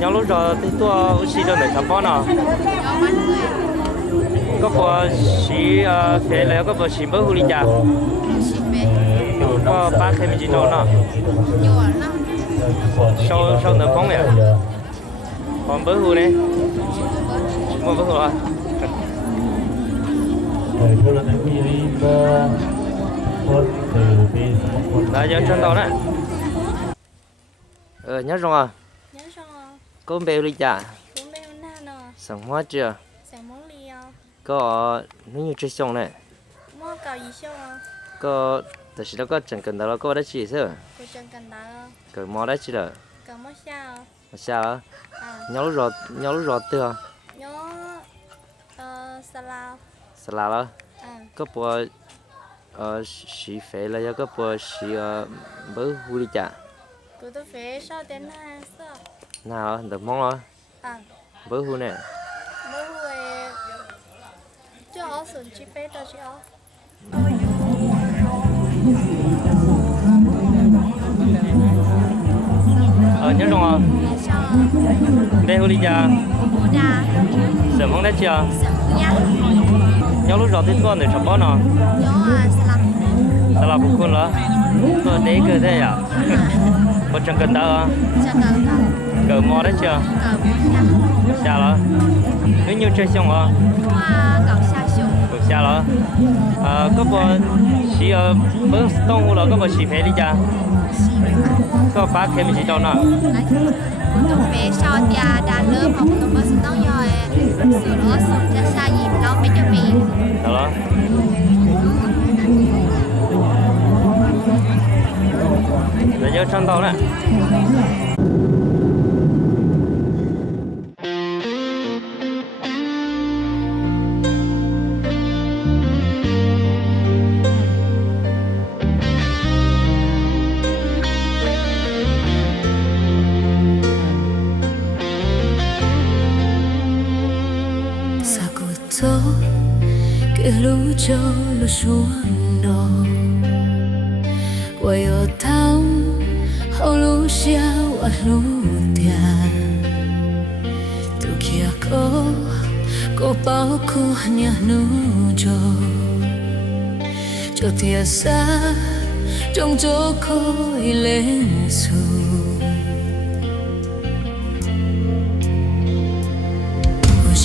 Nhớ lúc rồi thì tôi xí cho để chăm bó nào. Có bộ xí phê lấy có bộ xí mới hù lý cha. Có bác thêm gì đâu nè. Sau nở bóng vậy. Còn bớ hù này. Mua bớ hù à? Đã giờ chân tàu nè. Nhớ rồi. Nhớ rồi. Có bê lý cha. Bố mẹ hôm nay nè. Xong hóa chưa? Sáng món liêu. Có nếu như chơi xong này. Mua cầu gì xong à? Có thật sự có chẳng cần đó có đã chỉ sao? Cô chẳng cần đó. Cái món đã chỉ là. Cầu mua sao? Sao á? Nhớ lúc rồi chưa? Nhớ sa lao. Sala đó. À, Có bữa xí phê là do có bữa xí bữa hú đi chả. cụ tôi phải sau đến na sao? Nào được món rồi. À, Bữa hú nè. mới về cho ở sườn chi bé đó chị ở. Nhớ rồi à? Sao? Đây hú đi chả. Cụ đà, Sợ món đấy chưa? sợ nhá. Nhớ lúc rồi thì con để chọn bón nào. Nhớ à, sao? Sao là bụng con là? Tôi đấy cơ thế à? Có chẳng cần đâu à? Chả cần đâu. Cờ mò đấy chưa? Cờ Xa đó. Nếu như chơi xong à? qua cậu xa xuống. Cũng xa đó. Có bữa xí bữa đông hú là có bữa xí phê đi chả. Có bác thêm gì đâu nào? Tôi phải sau tia đà lơ một tôi mới xuống rồi. Sửa đó xuống ra xa gì đâu phải cho mình. Đó. Để nhớ chân tàu nè. Sakuto ke lucho lu suano wa yo tao ho lu xia wa lu tia tu kia ko bao ku nya nu cho tia sa trong cho ko ile su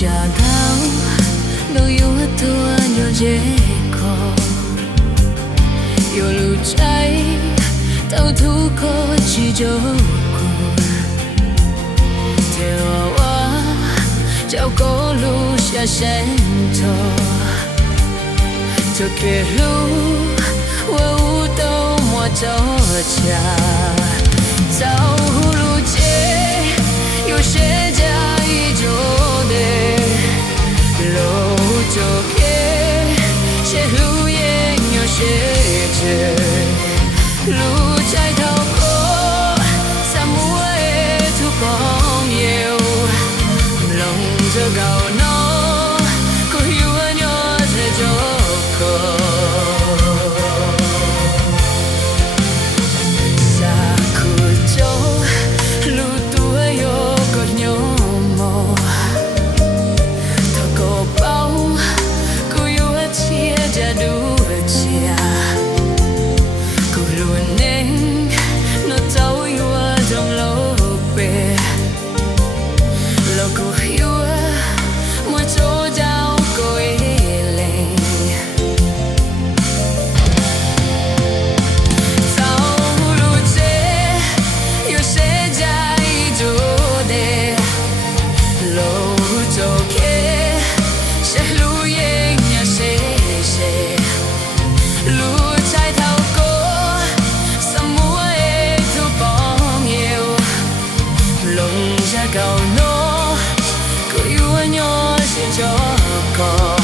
Gia đau đâu yêu tua nhiều dễ có yêu lưu cháy tao thu có chỉ cho cô theo quá cháu có lưu xa sen cho kia lưu qua u đâu mua cho cha cháu lưu chế yêu sẽ ra ý cho lâu cho kia sẽ lưu yên nhỏ sẽ chờ lưu trái thao khó xa muối thu bóng nhiều lòng giờ gạo nó có hiểu nhỏ sẽ cho cô xa khu châu lưu tuổi yo có nhau mò bao cô yêu chia đã đủ chia cô luôn nên nó tao yêu trong lâu bề lo cô yêu mỗi chỗ đau cô ấy lên tao luôn sẽ yêu sẽ dạy cho để lâu cho kia cầu nó cứ yêu nhau sẽ cho có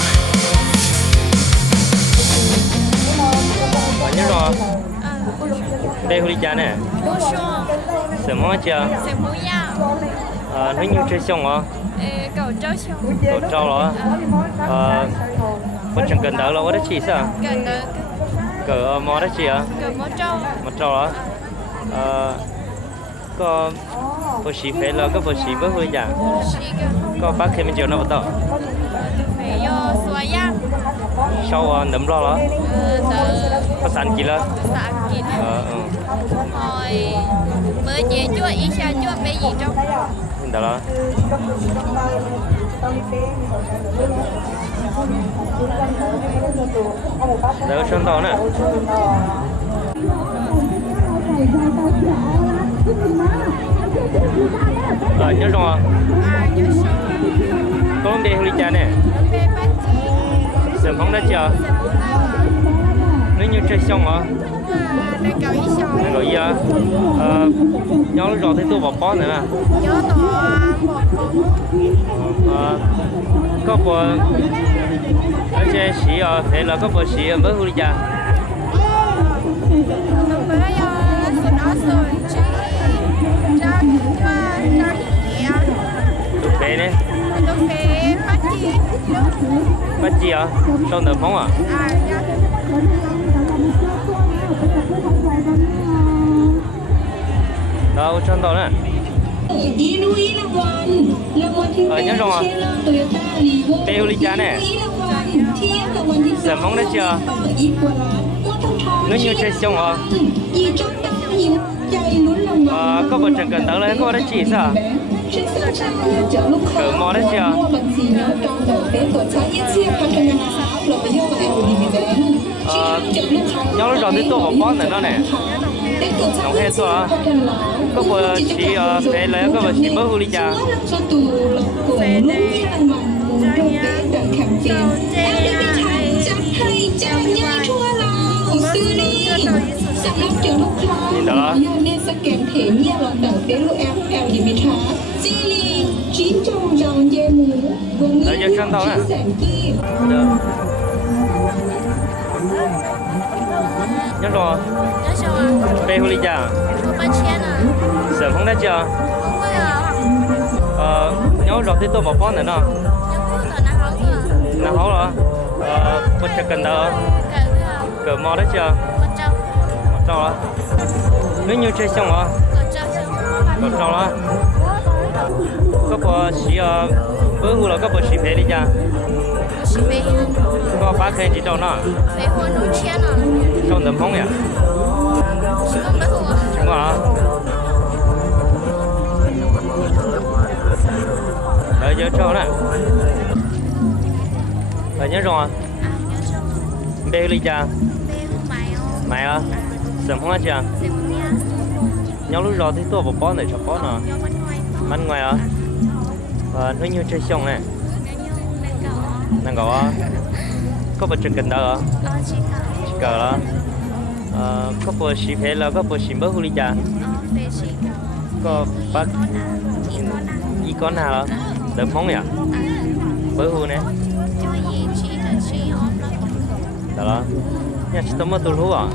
Nhớ rồi. Đây hú đi chả nè. Bố xuống. Sợ món chưa? Sẽ muốn nhau. Nếu như chơi xong hả? Cậu trâu xuống. Cậu trâu đó. Có chẳng cần đỡ đâu, có đấy chị sao? Cần được. Cỡ mò đấy chị à? Cậu mó trâu. Mò trâu đó. Có bữa xí phê là có bữa xí bữa hư chả? Có bác thêm chiều nào bắt đầu? Phải yo xóa giang. Sau nấm lo đó. Có sẵn kì là? Sẵn kì. Rồi mới chế chua ý xa chua bé gì trong. Đó là. Đó chân tàu nè. Nhớ rồi. Nhớ rồi. Có không đi hư cha nè. Sớm không đã chưa? Nếu như chơi xong hả? Đang cầu ý xong. Đang cầu ý hả? Nhớ lúc rồi thấy tôi bỏ bó nữa nè. Nhớ tòa một có bộ ở trên xí ở phải là có bộ xí ở mới huli cha tụi phê đấy bắt chi à trong tờ phóng à đâu trong đó nè nhớ rồi à bê ly cha nè giờ mong đấy chưa nó như chơi xong à có một trận cần tới lên có đấy chỉ sao cỡ mò đấy chưa nhau lúc đầu thì tôi bỏ bón này nó nè nóng hết rồi à có một chỉ phải lấy có một chỉ mới huli cha nhìn đó nên sẽ kèm thể như là đợt tế lộ FL thì mới thả Zili chín trong dòng dê mũ gồm đấy giờ chân tao nè nhớ rồi bê huli cha sợ không đấy chưa nhớ rồi thì tôi bỏ bón này nó nào rồi một trận cần đó cỡ mò đấy chưa rồi nếu như chơi xong rồi còn xong rồi có bộ xí bữa hù là có bộ xí phê đi cha có bác khen chỉ trong nó trong tấm phóng nhỉ chúng nó đấy giờ cho nè rồi nhớ rồi bê ly cha mày à sớm không chưa nhau lúc rồi thì tôi bỏ bón để cho bón à ăn ngoài à nó như chơi xong này đang có một trận cần đó chỉ cờ đó có bộ xí phê là có bộ xí bớt huli cha có bác y con nào đỡ mong nhỉ bớt hu nè đó nhà chỉ tao mới tu lúa à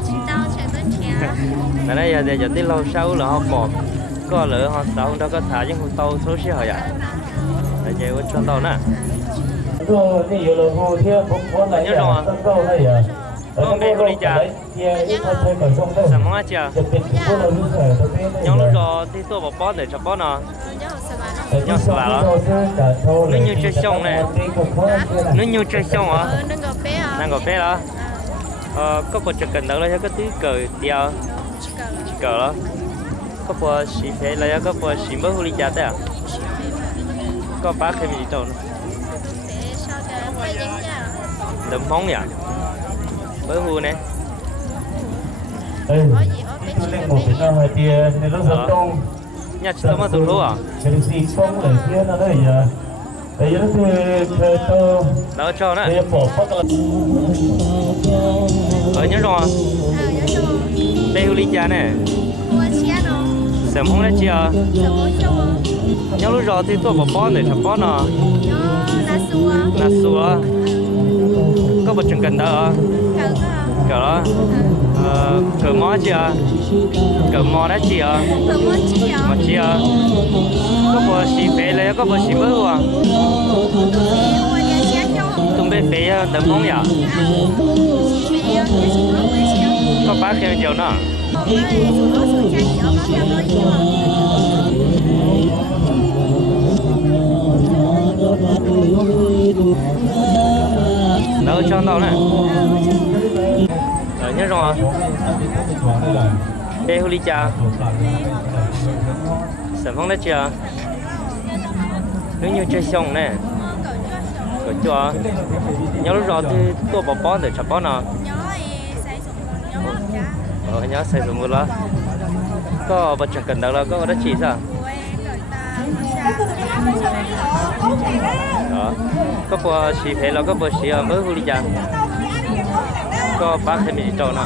mà đây giờ tí lâu sau là họ bỏ có lỡ họ sau đó có thả những con tàu số xe họ vậy là chơi với con tàu nè nhớ rồi con bé con đi cha sao mong chưa nhớ lúc rồi thì tôi bỏ bón để cho bón nào nhớ sợ đó nếu như chơi xong này nếu như chơi xong à đang gặp bé đó có một trận cần đó là cái tí cờ đeo cờ đó có bộ xí phê là có bộ xí mới huli cha đấy à có bác thêm gì đâu nữa đấm móng nhỉ mới hu nè nhà chúng ta mới tụt lúa à đó cho nè nhớ rồi đây huli cha nè sớm không đấy chưa nhớ lúc rồi thì tôi bỏ bón để chọc bón à là xua có một trận cần đó cỡ đó cỡ mò chưa cỡ mò đấy chưa mà chưa có bộ xí phê là có bộ xí mới à tung bên phê đấm không nhỉ có bác kêu chiều nữa đâu cho đâu nè nhớ rồi bê huli cha sớm không đấy chưa nếu như chơi xong nè có chưa nhớ lúc rồi thì tôi bỏ bón để cho bón nào nhớ xây dựng một lá có vật chẳng cần đâu là có đất chỉ sao đó có bộ xí phê là có bộ xí mới huli cha có bác thêm gì trâu nào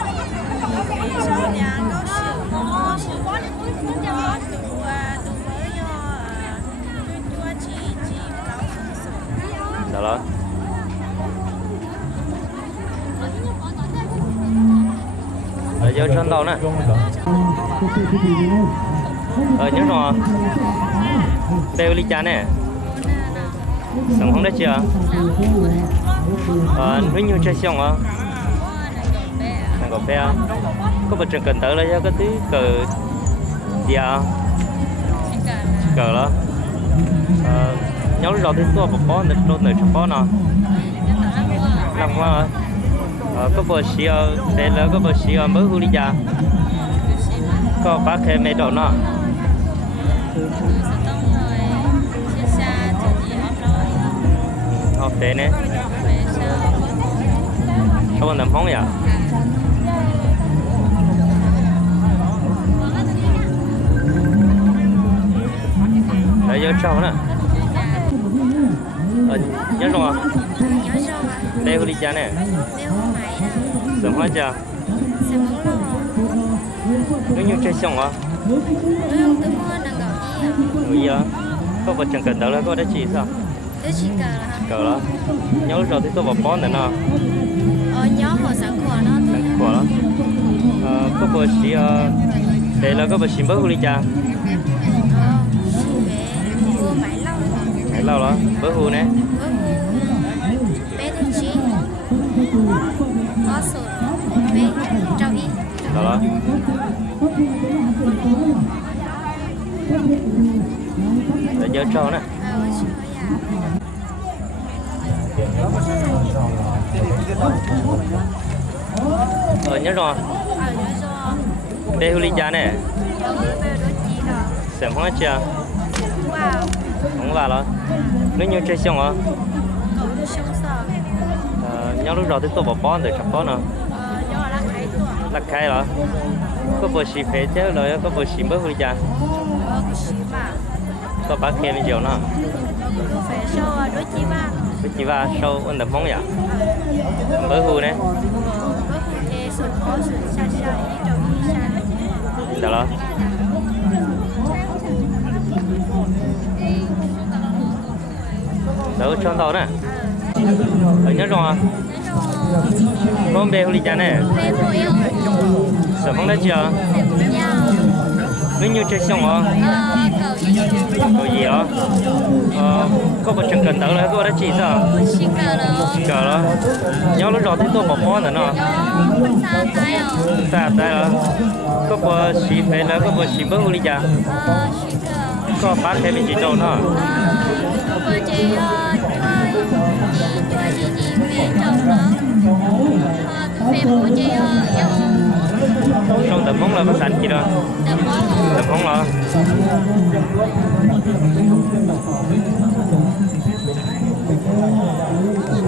đó. Ở dưới chân đầu nè. Nhớ rồi. Đeo ly trà nè. Sống không đấy chưa? Nếu như chơi xong à? Đang cà phê. Có một trường cần tới là cái tí cờ gì à? Cờ đó. Nhớ rồi thì tôi bỏ nè, tôi nè chụp bỏ nè. Làm quá. Có bờ xì đây là có bờ xì mới huli già. Có bác khe mẹ đồ nè. Học thế nè. Các bạn làm không vậy? Đấy vô trong nè. Nhớ rồi. Đây huli già nè. Sớm hóa chưa? Nếu như chơi xong hả? Bây giờ có vật chẳng cần đâu là có đã chỉ sao? Cờ đó. Nhớ rồi thì tôi vào bón nữa nè. Nhớ hồi sáng của nó. Sáng của đó. Có vật chỉ đây là có vật chỉ mới huli già. Máy lâu đó. Mới hu nè. Có sụt bé trâu y đó. Để nhớ trâu nè. Nhớ rồi. Đây huli già nè. Xem hóa chưa? Không vào đó. Nếu như chơi xong hả? Nhớ lúc đầu thì tôi bỏ bón để chọc bón nè. Lắc khai rồi. Có bữa xì phê chứ rồi có bữa xì mới huli già. Có bác khe mấy chiều nè. Đối chí ba sâu ơn đập móng vậy. Mới hù nè. Đó. Đâu cho tao nè. Nhớ rồi. Con bé huli già nè. Sợ không đấy chưa? Nếu như chơi xong hả? Cầu gì đó? Có một trường cần tới là có đã chỉ sao? Cờ đó. Nhớ lúc đó thì tôi bỏ bó nữa nè. Xa tay đó. Có một xí phê là có một xí mới huli già. Có bán thêm mình chỉ đâu nữa. Trong tầm móng là có sẵn gì đó. Tầm móng là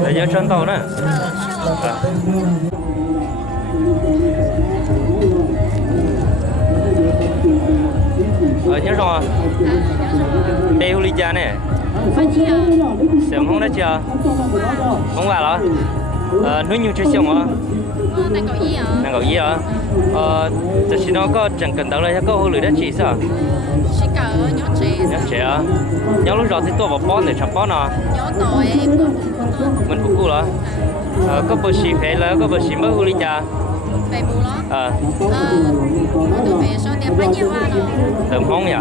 để nhớ chân tàu nữa. Nhớ rồi. Đây huli già nè. Xem không đã chưa? Không vào đó. Nếu như chơi xong hả? Đang gọi gì hả? Thật sự nó có chẳng cần đâu là có huli đã chỉ sao? Nhớ trẻ á. Nhớ lúc rồi thì tôi vào bón để chọc bón nè. Mình phục vụ đó. Có bữa xì phê là có bữa xì mới huli già. Tầm không nhỉ?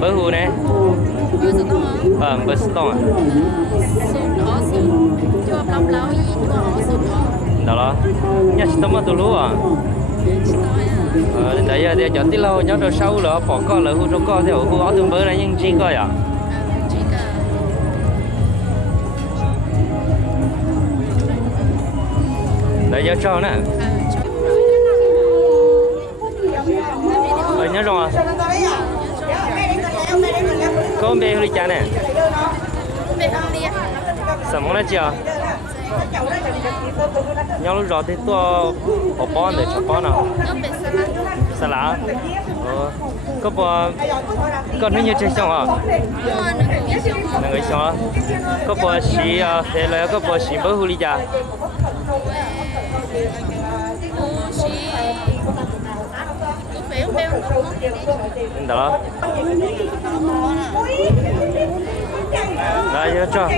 Mới hù nè. Mới sông à? Đó. Nhà chỉ tóm tôi lúa à? Đấy giờ để cho tí lâu nhớ rồi sau là bỏ con là hù cho con thì hù ở từng bữa này nhưng chỉ coi à? Đấy giờ cho nè. Nhớ rồi. Có bé huli già nè. Sợ món đó chưa? Nhớ lúc rồi thì tôi bỏ bón để chọc bón nào. Salad. Có nếu như chơi xong à? Là người xong à? Có bò xì thế là có bò xì mới huli già. Đó. Đây giờ cho.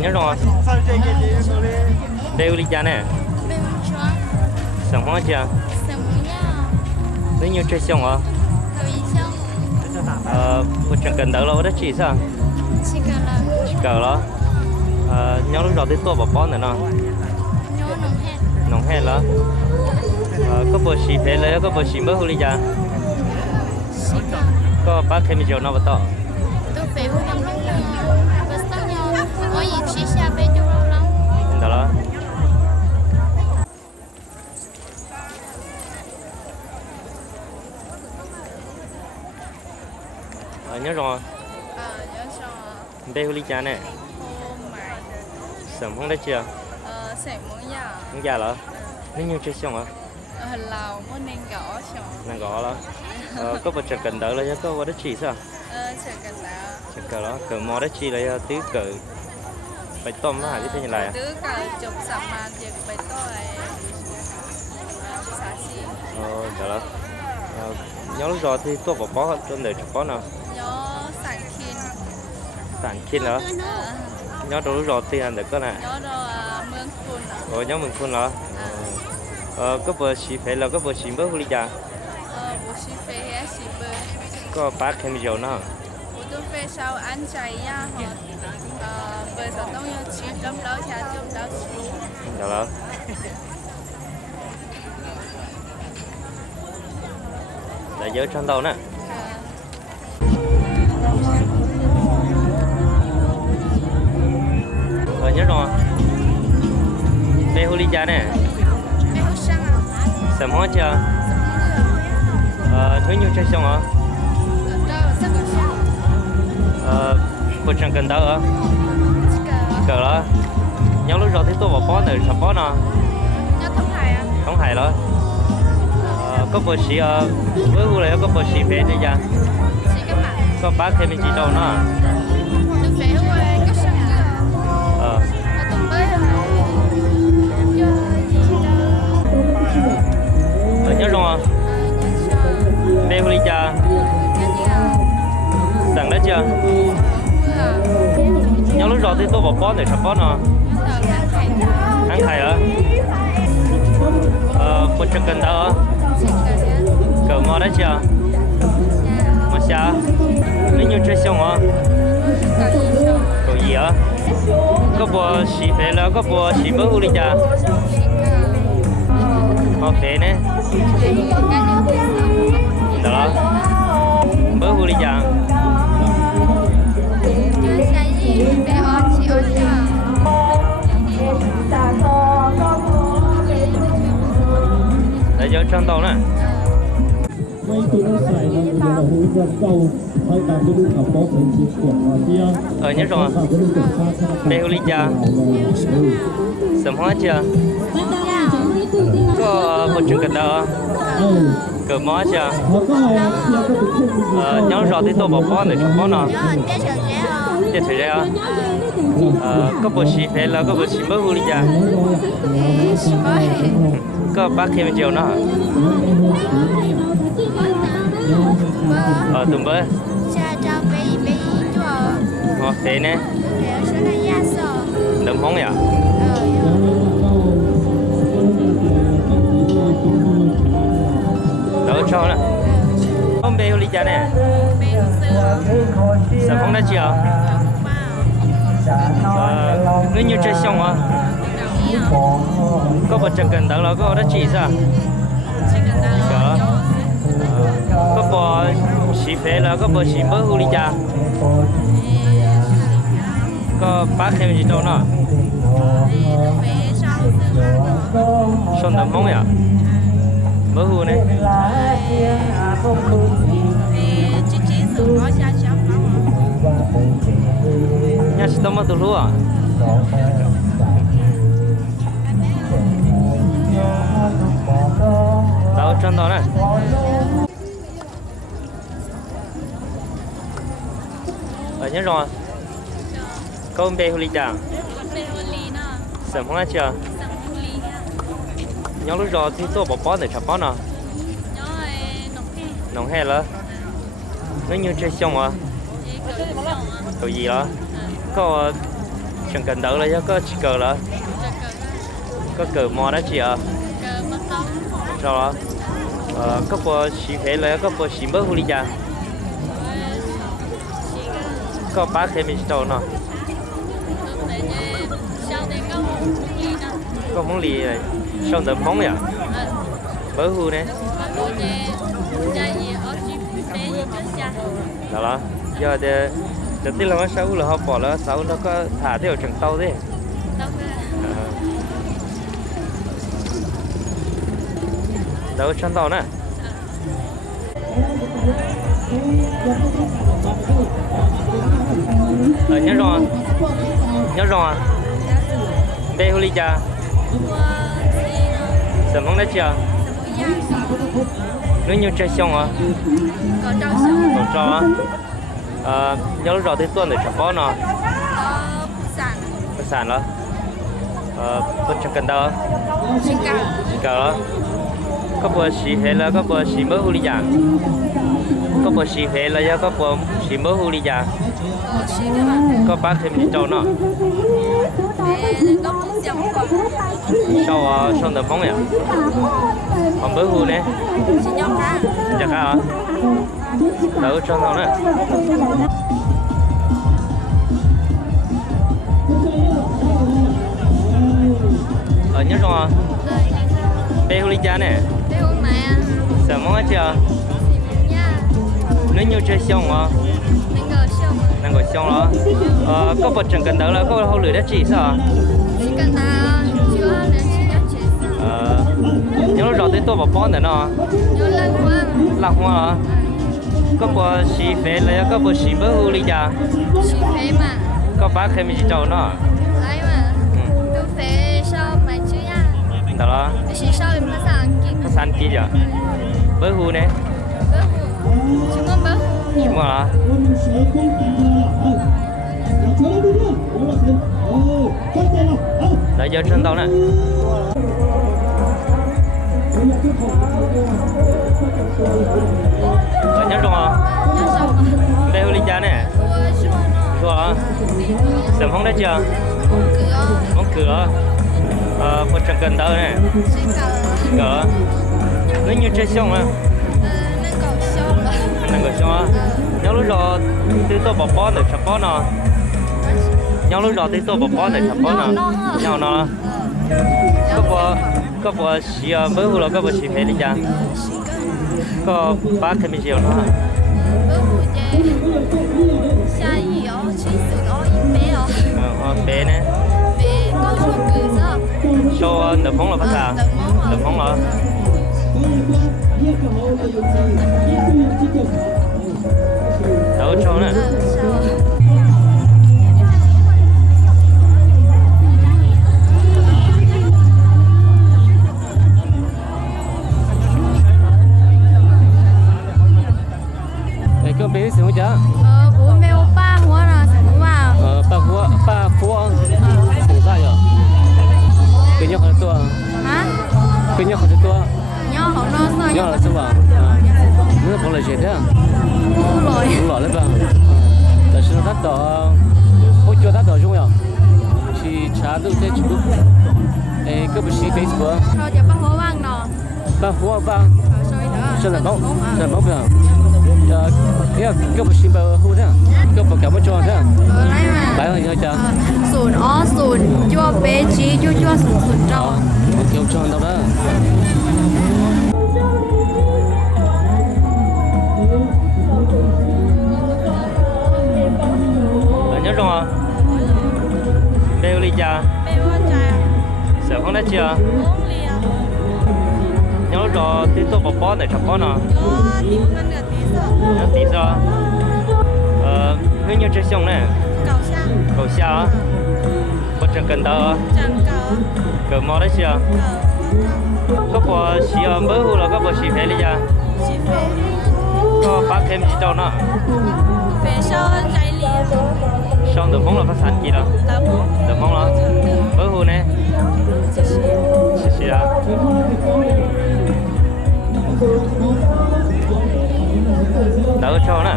Nhớ rồi. Đây uli cha nè. Bên chua. Sống hóa chưa? Sầm nha. Nếu như chơi xong à? Thời xong. Một trận cần đỡ lâu đó chỉ sao? Chỉ cần là Chỉ cờ đó. Nhớ lúc đầu tới tua bỏ bón nữa nó. nhớ nồng hết. Nóng hết đó. Có bộ xì phê lấy có bộ xì mới uli cha. Chỉ cần. Có bác thêm nhiều nó vào to. Tôi phải hút nhầm lúc nào. Bớt tao nhau. Có gì chỉ xa bên chỗ lắm. Đó đó. Nhớ rồi. Nhớ cho. Đây uli cha nè. Ô mày. Sống không đấy chưa? Sẽ muốn nhà. Không già đó. Nếu như chơi xong à? Lào muốn nên gõ cho. Nàng gõ đó. Có một trận cần đỡ lấy có vào đó chỉ sao? Chỉ cần là. Trận cờ đó cờ mò đó chỉ lấy tí cờ phải tôm nó hả cái thế như này à? Tứ cả chụp sắm mà việc phải tôi xả xì. Đó đó. Nhớ lúc rồi thì tôi bỏ bó trong đời chụp bó nào. Nhớ sản khiên. Sản khiên đó. Nhớ đâu lúc rồi thì hành được có này. Nhớ đồ mương phun. Nhớ mình phun đó. Có bờ xì phải là có bờ xì bớt uli cha. Bố xì phê hay xì bơ. Có bác thêm nhiều nó. Bố tôi phê sau ăn cháy nha. Bởi giờ tôi nhớ chỉ trong đó cha trong đó xí. Đó đó. Để nhớ trong đầu nè. Nhớ rồi. Đây uli cha nè. Mẹ hút sang à? Sớm hóa chưa? Thuế nhiêu chơi xong hả? Đó rất là sang. Một trận cần đỡ hả? Chỉ cần Cờ đó. Nhớ lúc rồi thì tôi bỏ bó này sắp bó nào. nhớ thông hải à? Không hay đó. Có bộ xí với hú này có bộ xí phê đây cha. Chỉ các bạn. Có bác thêm mình chỉ đâu nữa. Tôi phải hút cái sang nữa. Tôi mới Nhớ rồi. Đây hú đi cha. Sẵn đó chưa? Nhớ lúc rồi thì tôi bỏ bó này sắp bó nào. Ăn thầy hả? Một trận cần đỡ hả? Cờ mò đó chưa? Mà sao? Nếu như chơi xong hả? Cậu gì hả? Có bộ xì phê là có bộ xì bớt hú đi cha. Phê nè. Đó đó. Bớt hú đi cha. Để vô trong tàu nè. quay tụi nó xài là người là hữu vật cầu hơi tạm với đứa học bó phần chiếc của kia Nhớ rồi. Đây hú đi cha. Sớm hóa chưa? Có một trận cần đỡ. Cờ mó chưa? Nhớ rồi thì tôi bỏ bó này cho bó nào. Chết thời gian. Có bộ xì phê là có bộ xì bớt hú đi cha. Có bác thêm chiều nó hả? Tụi bơ. Cha cho bé cho. Phê nè. Để số này ra sợ. Đừng phóng vậy? Đỡ cho nè. Không bê hú đi cha nè. Bé xưa. Sớm phóng đã chưa? Nếu như chơi xong hả? Có một trận cần đỡ là có đã chỉ sao? Có. Có bộ xì phê là có bộ xì bớt hú đi cha. Có bác thêm gì đâu nữa. Xong tầm mong à? Bớt hú này. Nhà sẽ tông mất tụi lúa à? Đâu trong đó nè. Nhớ rồi. Có ông bê hô ly chả? Sớm không ai chưa? Nhớ lúc rồi thì tôi bỏ bó để chả bó nào. Nóng hè là. Nếu như chơi xong à? Cầu gì đó? Có chẳng cần đỡ là có chỉ cờ là có cờ mò đó chị ạ. Sao đó? Có bộ xí phê là có bộ xí mỡ huli già. Có bác thêm mình đâu nó? Có món lì này, sao đỡ món vậy? Mỡ hu này. Đó, giờ thì đầu tiên là nó sáu là họ bỏ là sáu nó có thả theo trường tàu đấy. Đâu chân tàu nè. Nhớ rồi. Đây huli cha. Sao mong đấy chưa? Nếu như chơi xong à? Còn trâu á? Nhớ rồi thì tuần để chọn bó nào? Sản đó. Bất chẳng cần đâu. Chỉ cả. Có bộ xí phê là có bộ xí mỡ huli già. Có bộ xí phê là có bộ xí mỡ huli già. Có bác thêm như trâu nó. Sao đỡ mong vậy? Còn bữa hù nè. Chả cá hả? Đỡ cho nó nè. Nhớ rồi. Bê hù lý cha nè. Sợ mong hết chưa? Nếu như chơi xong hả? Đang ngồi xong đó. Có vật chẳng cần đỡ là có hậu lửa đã chỉ sao? Chỉ cần là chưa đến chỉ nhớ chế sao. Nhớ rõ tới tôi bảo bón nữa nó. Nhớ Lạc hoa hả? Có bộ xí phê là có bộ xí bơ hù lý cha. Xí phê mà. Có bác thêm gì trâu nó. Lấy mà. Tôi phê sao mày chứ nha. Đó. Xí sao thì phát sản kì. Phát sản kì chứ. Bơ hù nè. Bơ hù. Chúng con bơ hù. Chúng con hả? Đấy giờ chân tàu nè. Nhớ rồi không? Đây huli cha nè. Rồi hả? Sớm không đấy chưa? Món cửa. Một trận cần đỡ nè. Cỡ. Nếu như chơi xong á. Nên gọi xong á. Nhớ lúc đó từ tôi bỏ bó để chập bó nó. Nhau lúc đó thì tôi bỏ bó để chập bó nó. Nhau nó. Có bộ xí bơ hù là có bộ xí phê đi cha. Có bác thêm mình chiều nó. Bơ hù chê. Xa gì ó, chí sự ó yên bé ó. Bé nè. Bé có chút cử sao? Sao đợt phóng là phát xà? Đợt phóng là. Đỡ cho nè. Cái bé sử dụng chưa? Bố mẹ ba hóa là sử dụng vào. Ba phua sử dụng rồi. Cái nhau hơn tua. Hả? Cái nhau hơn tua. Nhau hậu nó sao? Nhau là sao vậy? Nó còn là gì thế? Đúng rồi đấy bà. Là sự đắt đỏ, hỗ trợ đắt đỏ chung nhở? Chỉ trả được thế chụp. Cái bức ảnh Facebook. Rồi giờ ba hóa vàng nọ. Ba phua ba. Sao là bóng? Sao là bóng vậy? Cái bức ảnh bao hú thế? Cái bức cảm cho thế? Lấy mà. Phải không nhớ chưa? Sùn ó sùn chua bé chí chua sùn trâu. Kêu cho đâu đó. Nhớ rồi. Bêu ly cha. Sợ không đã chưa? Nhớ rồi thì tôi bỏ bó để chọc bó nào. Nhớ tí sao? Nếu như chơi xong nè. Cầu xa á. Có chẳng cần đâu á. Cờ mò đấy chưa? Có bộ xí bơ hù là có bộ xí phê đi cha. Có bác thêm gì đâu nữa. Phê sao trái lì. Sao được mong là phát sản gì đâu. Được mong là bơ hù nè. Xí đó. Đỡ cho nè.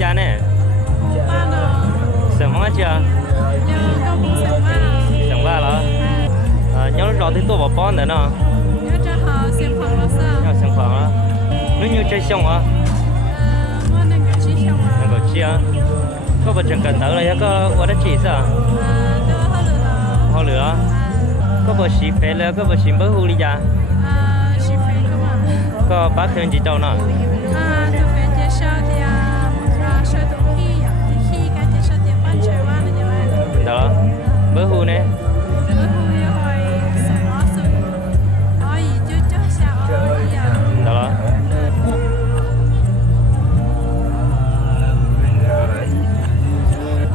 cha nè sớm quá chưa sớm qua rồi nhớ rồi thì tôi bỏ bón nữa nó nhớ xem khoảng đó nếu như chơi xong hả năng có chia có vật chẳng cần tới là có vật đất chỉ sao họ lửa có vật xí phê là có vật xí bớt huli ra có bác hơn gì đâu nữa đó bớt hu nè đó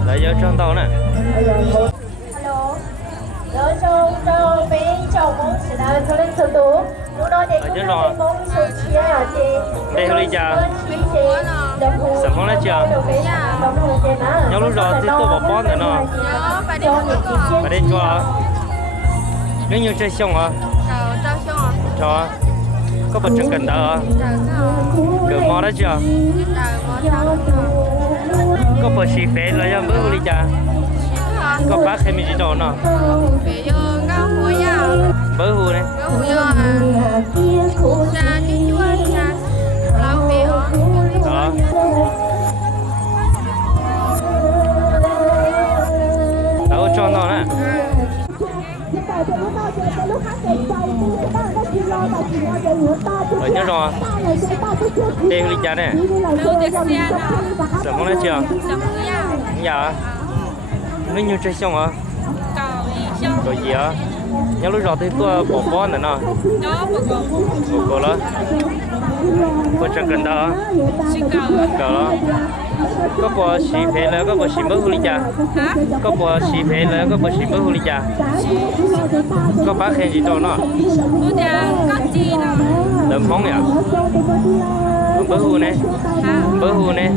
lại vô trong tàu nè đây hơi già sẵn phong lá chưa nhớ lúc rồi thì tôi bỏ bón nữa nó phải đi cho nếu như chơi xong hả cho có vật chẳng cần đỡ được mò đó chưa có vật xì phê là cho bữa đi cha có bác hay mình chỉ đồ nó bữa hù này đó đâu cho nó nè nhớ rồi đen đi cha nè sớm nói chưa dạ nếu như chơi xong hả rồi gì hả nhớ lúc rồi thì tôi bỏ bón nữa nó bỏ đó có chẳng cần đó cờ đó có bỏ xì phê là có bỏ xì bớt huli cha có bỏ xì phê là có bỏ xì bớt huli cha có bác hay gì đâu nó đầm móng nhỉ bớt hu nè bớt hu nè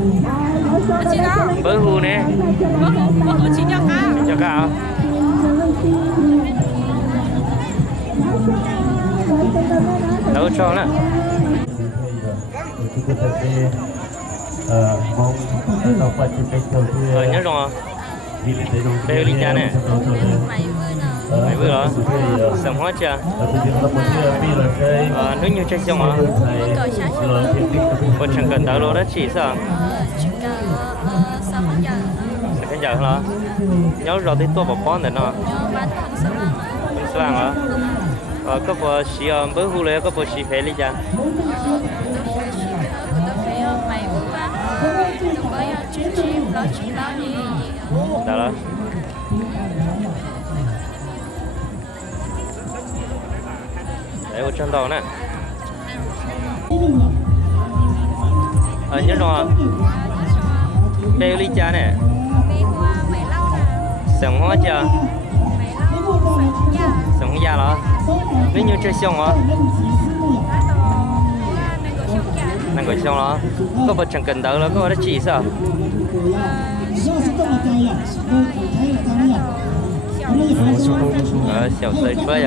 bớt hu nè cho cả đâu cho nè nhớ rồi đây đi cha nè mấy bữa rồi sớm hóa chưa nếu như chơi xong hả còn chẳng cần đợi luôn đó chỉ sao cái giờ hả nhớ rồi thì tôi bỏ bón để nó xoang hả có bộ xì bữa hu lấy có bộ xì phê đi cha đó đó đấy một chân đầu nè nhớ rồi đây ly cha nè sẵn hóa chưa sẵn hóa rồi nếu như chơi xong hả năng gọi xong đó có vật chẳng cần đỡ là có vật chỉ sao xẻo sợi phơi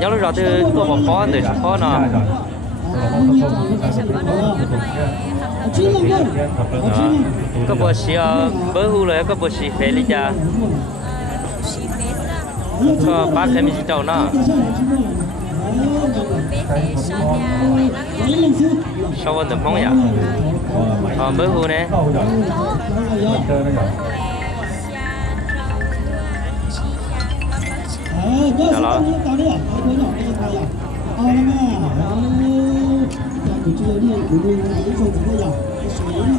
nhớ lúc rồi thì tôi bỏ phó từ phó nó có bộ xì bữa hu rồi có bộ xì phê đi cha có bác hay mình đâu nó sauวันđược mong vậy bữa hu nè đó là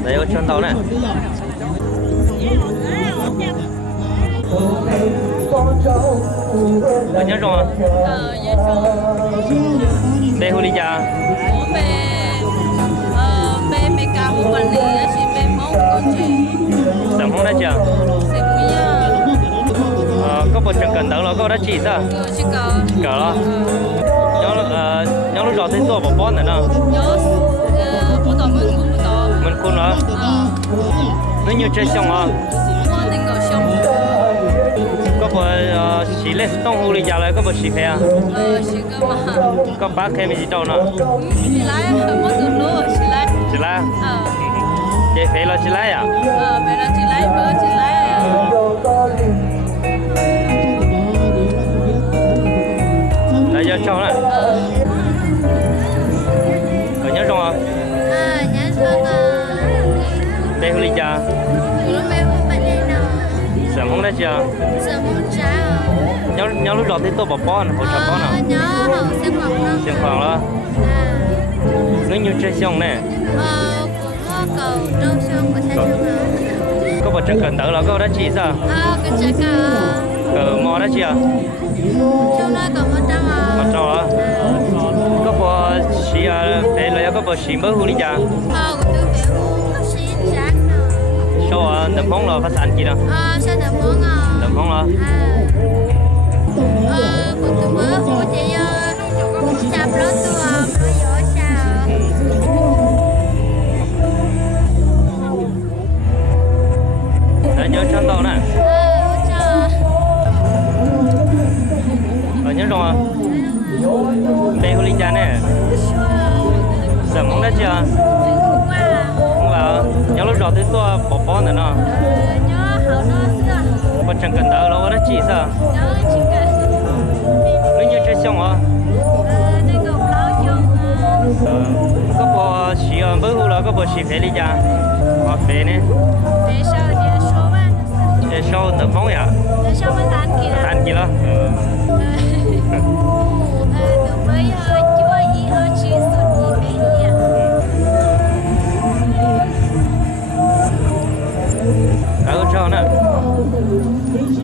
đây ở trên tàu nè nhớ rồi đây hu đi cha mẹ cả một phần này chỉ mẹ mong con chị sớm không đã chưa có một chẳng cần đỡ là có đã chỉ sao cỡ đó nhớ lúc rồi thì tôi bỏ bón nữa nó mình khôn đó nếu như chơi xong hả có một xí lệ tông hu đi ra lại có một xí phê à có bác thêm gì đâu nữa xí lá phê lo chỉ lấy à Bé là chỉ lấy bơ chỉ lấy là do cho nè ở nhớ trong à nhớ sao đây huli cha lúc mẹ không phải đi nào sợ không đấy chưa sợ muốn trả nhớ lúc đó thì tôi bỏ bon hỗ trợ bon à nhớ học sinh học nó xem khoảng đó nếu như chơi xong nè của mua cầu đâu xong của xe chung nào có bỏ chân cần đỡ là có đã chỉ sao cái trái cờ mò đã chưa trong đó còn 100 à mà cho đó có bỏ chỉ để lại có bỏ chỉ mới huli cha của tôi phải uống bác sĩ trắng nào sau đập bóng là phát sản gì đó sao đập bóng à đập bóng là của tôi mới hút thì chạp lót tôi nó giỏi sao đã nhớ chân đâu nè ở nhớ rồi à đây huli cha nè sợ mong đã chưa không vào nhớ lúc đó thì tôi bỏ bon rồi nó có chẳng cần đỡ đâu đã chỉ sao nếu như chơi xong à có bỏ chỉ bữa hôm là có bỏ chỉ phê đi cha hoặc phê nè để sau đập bóng à tan kia đó tụi bây giờ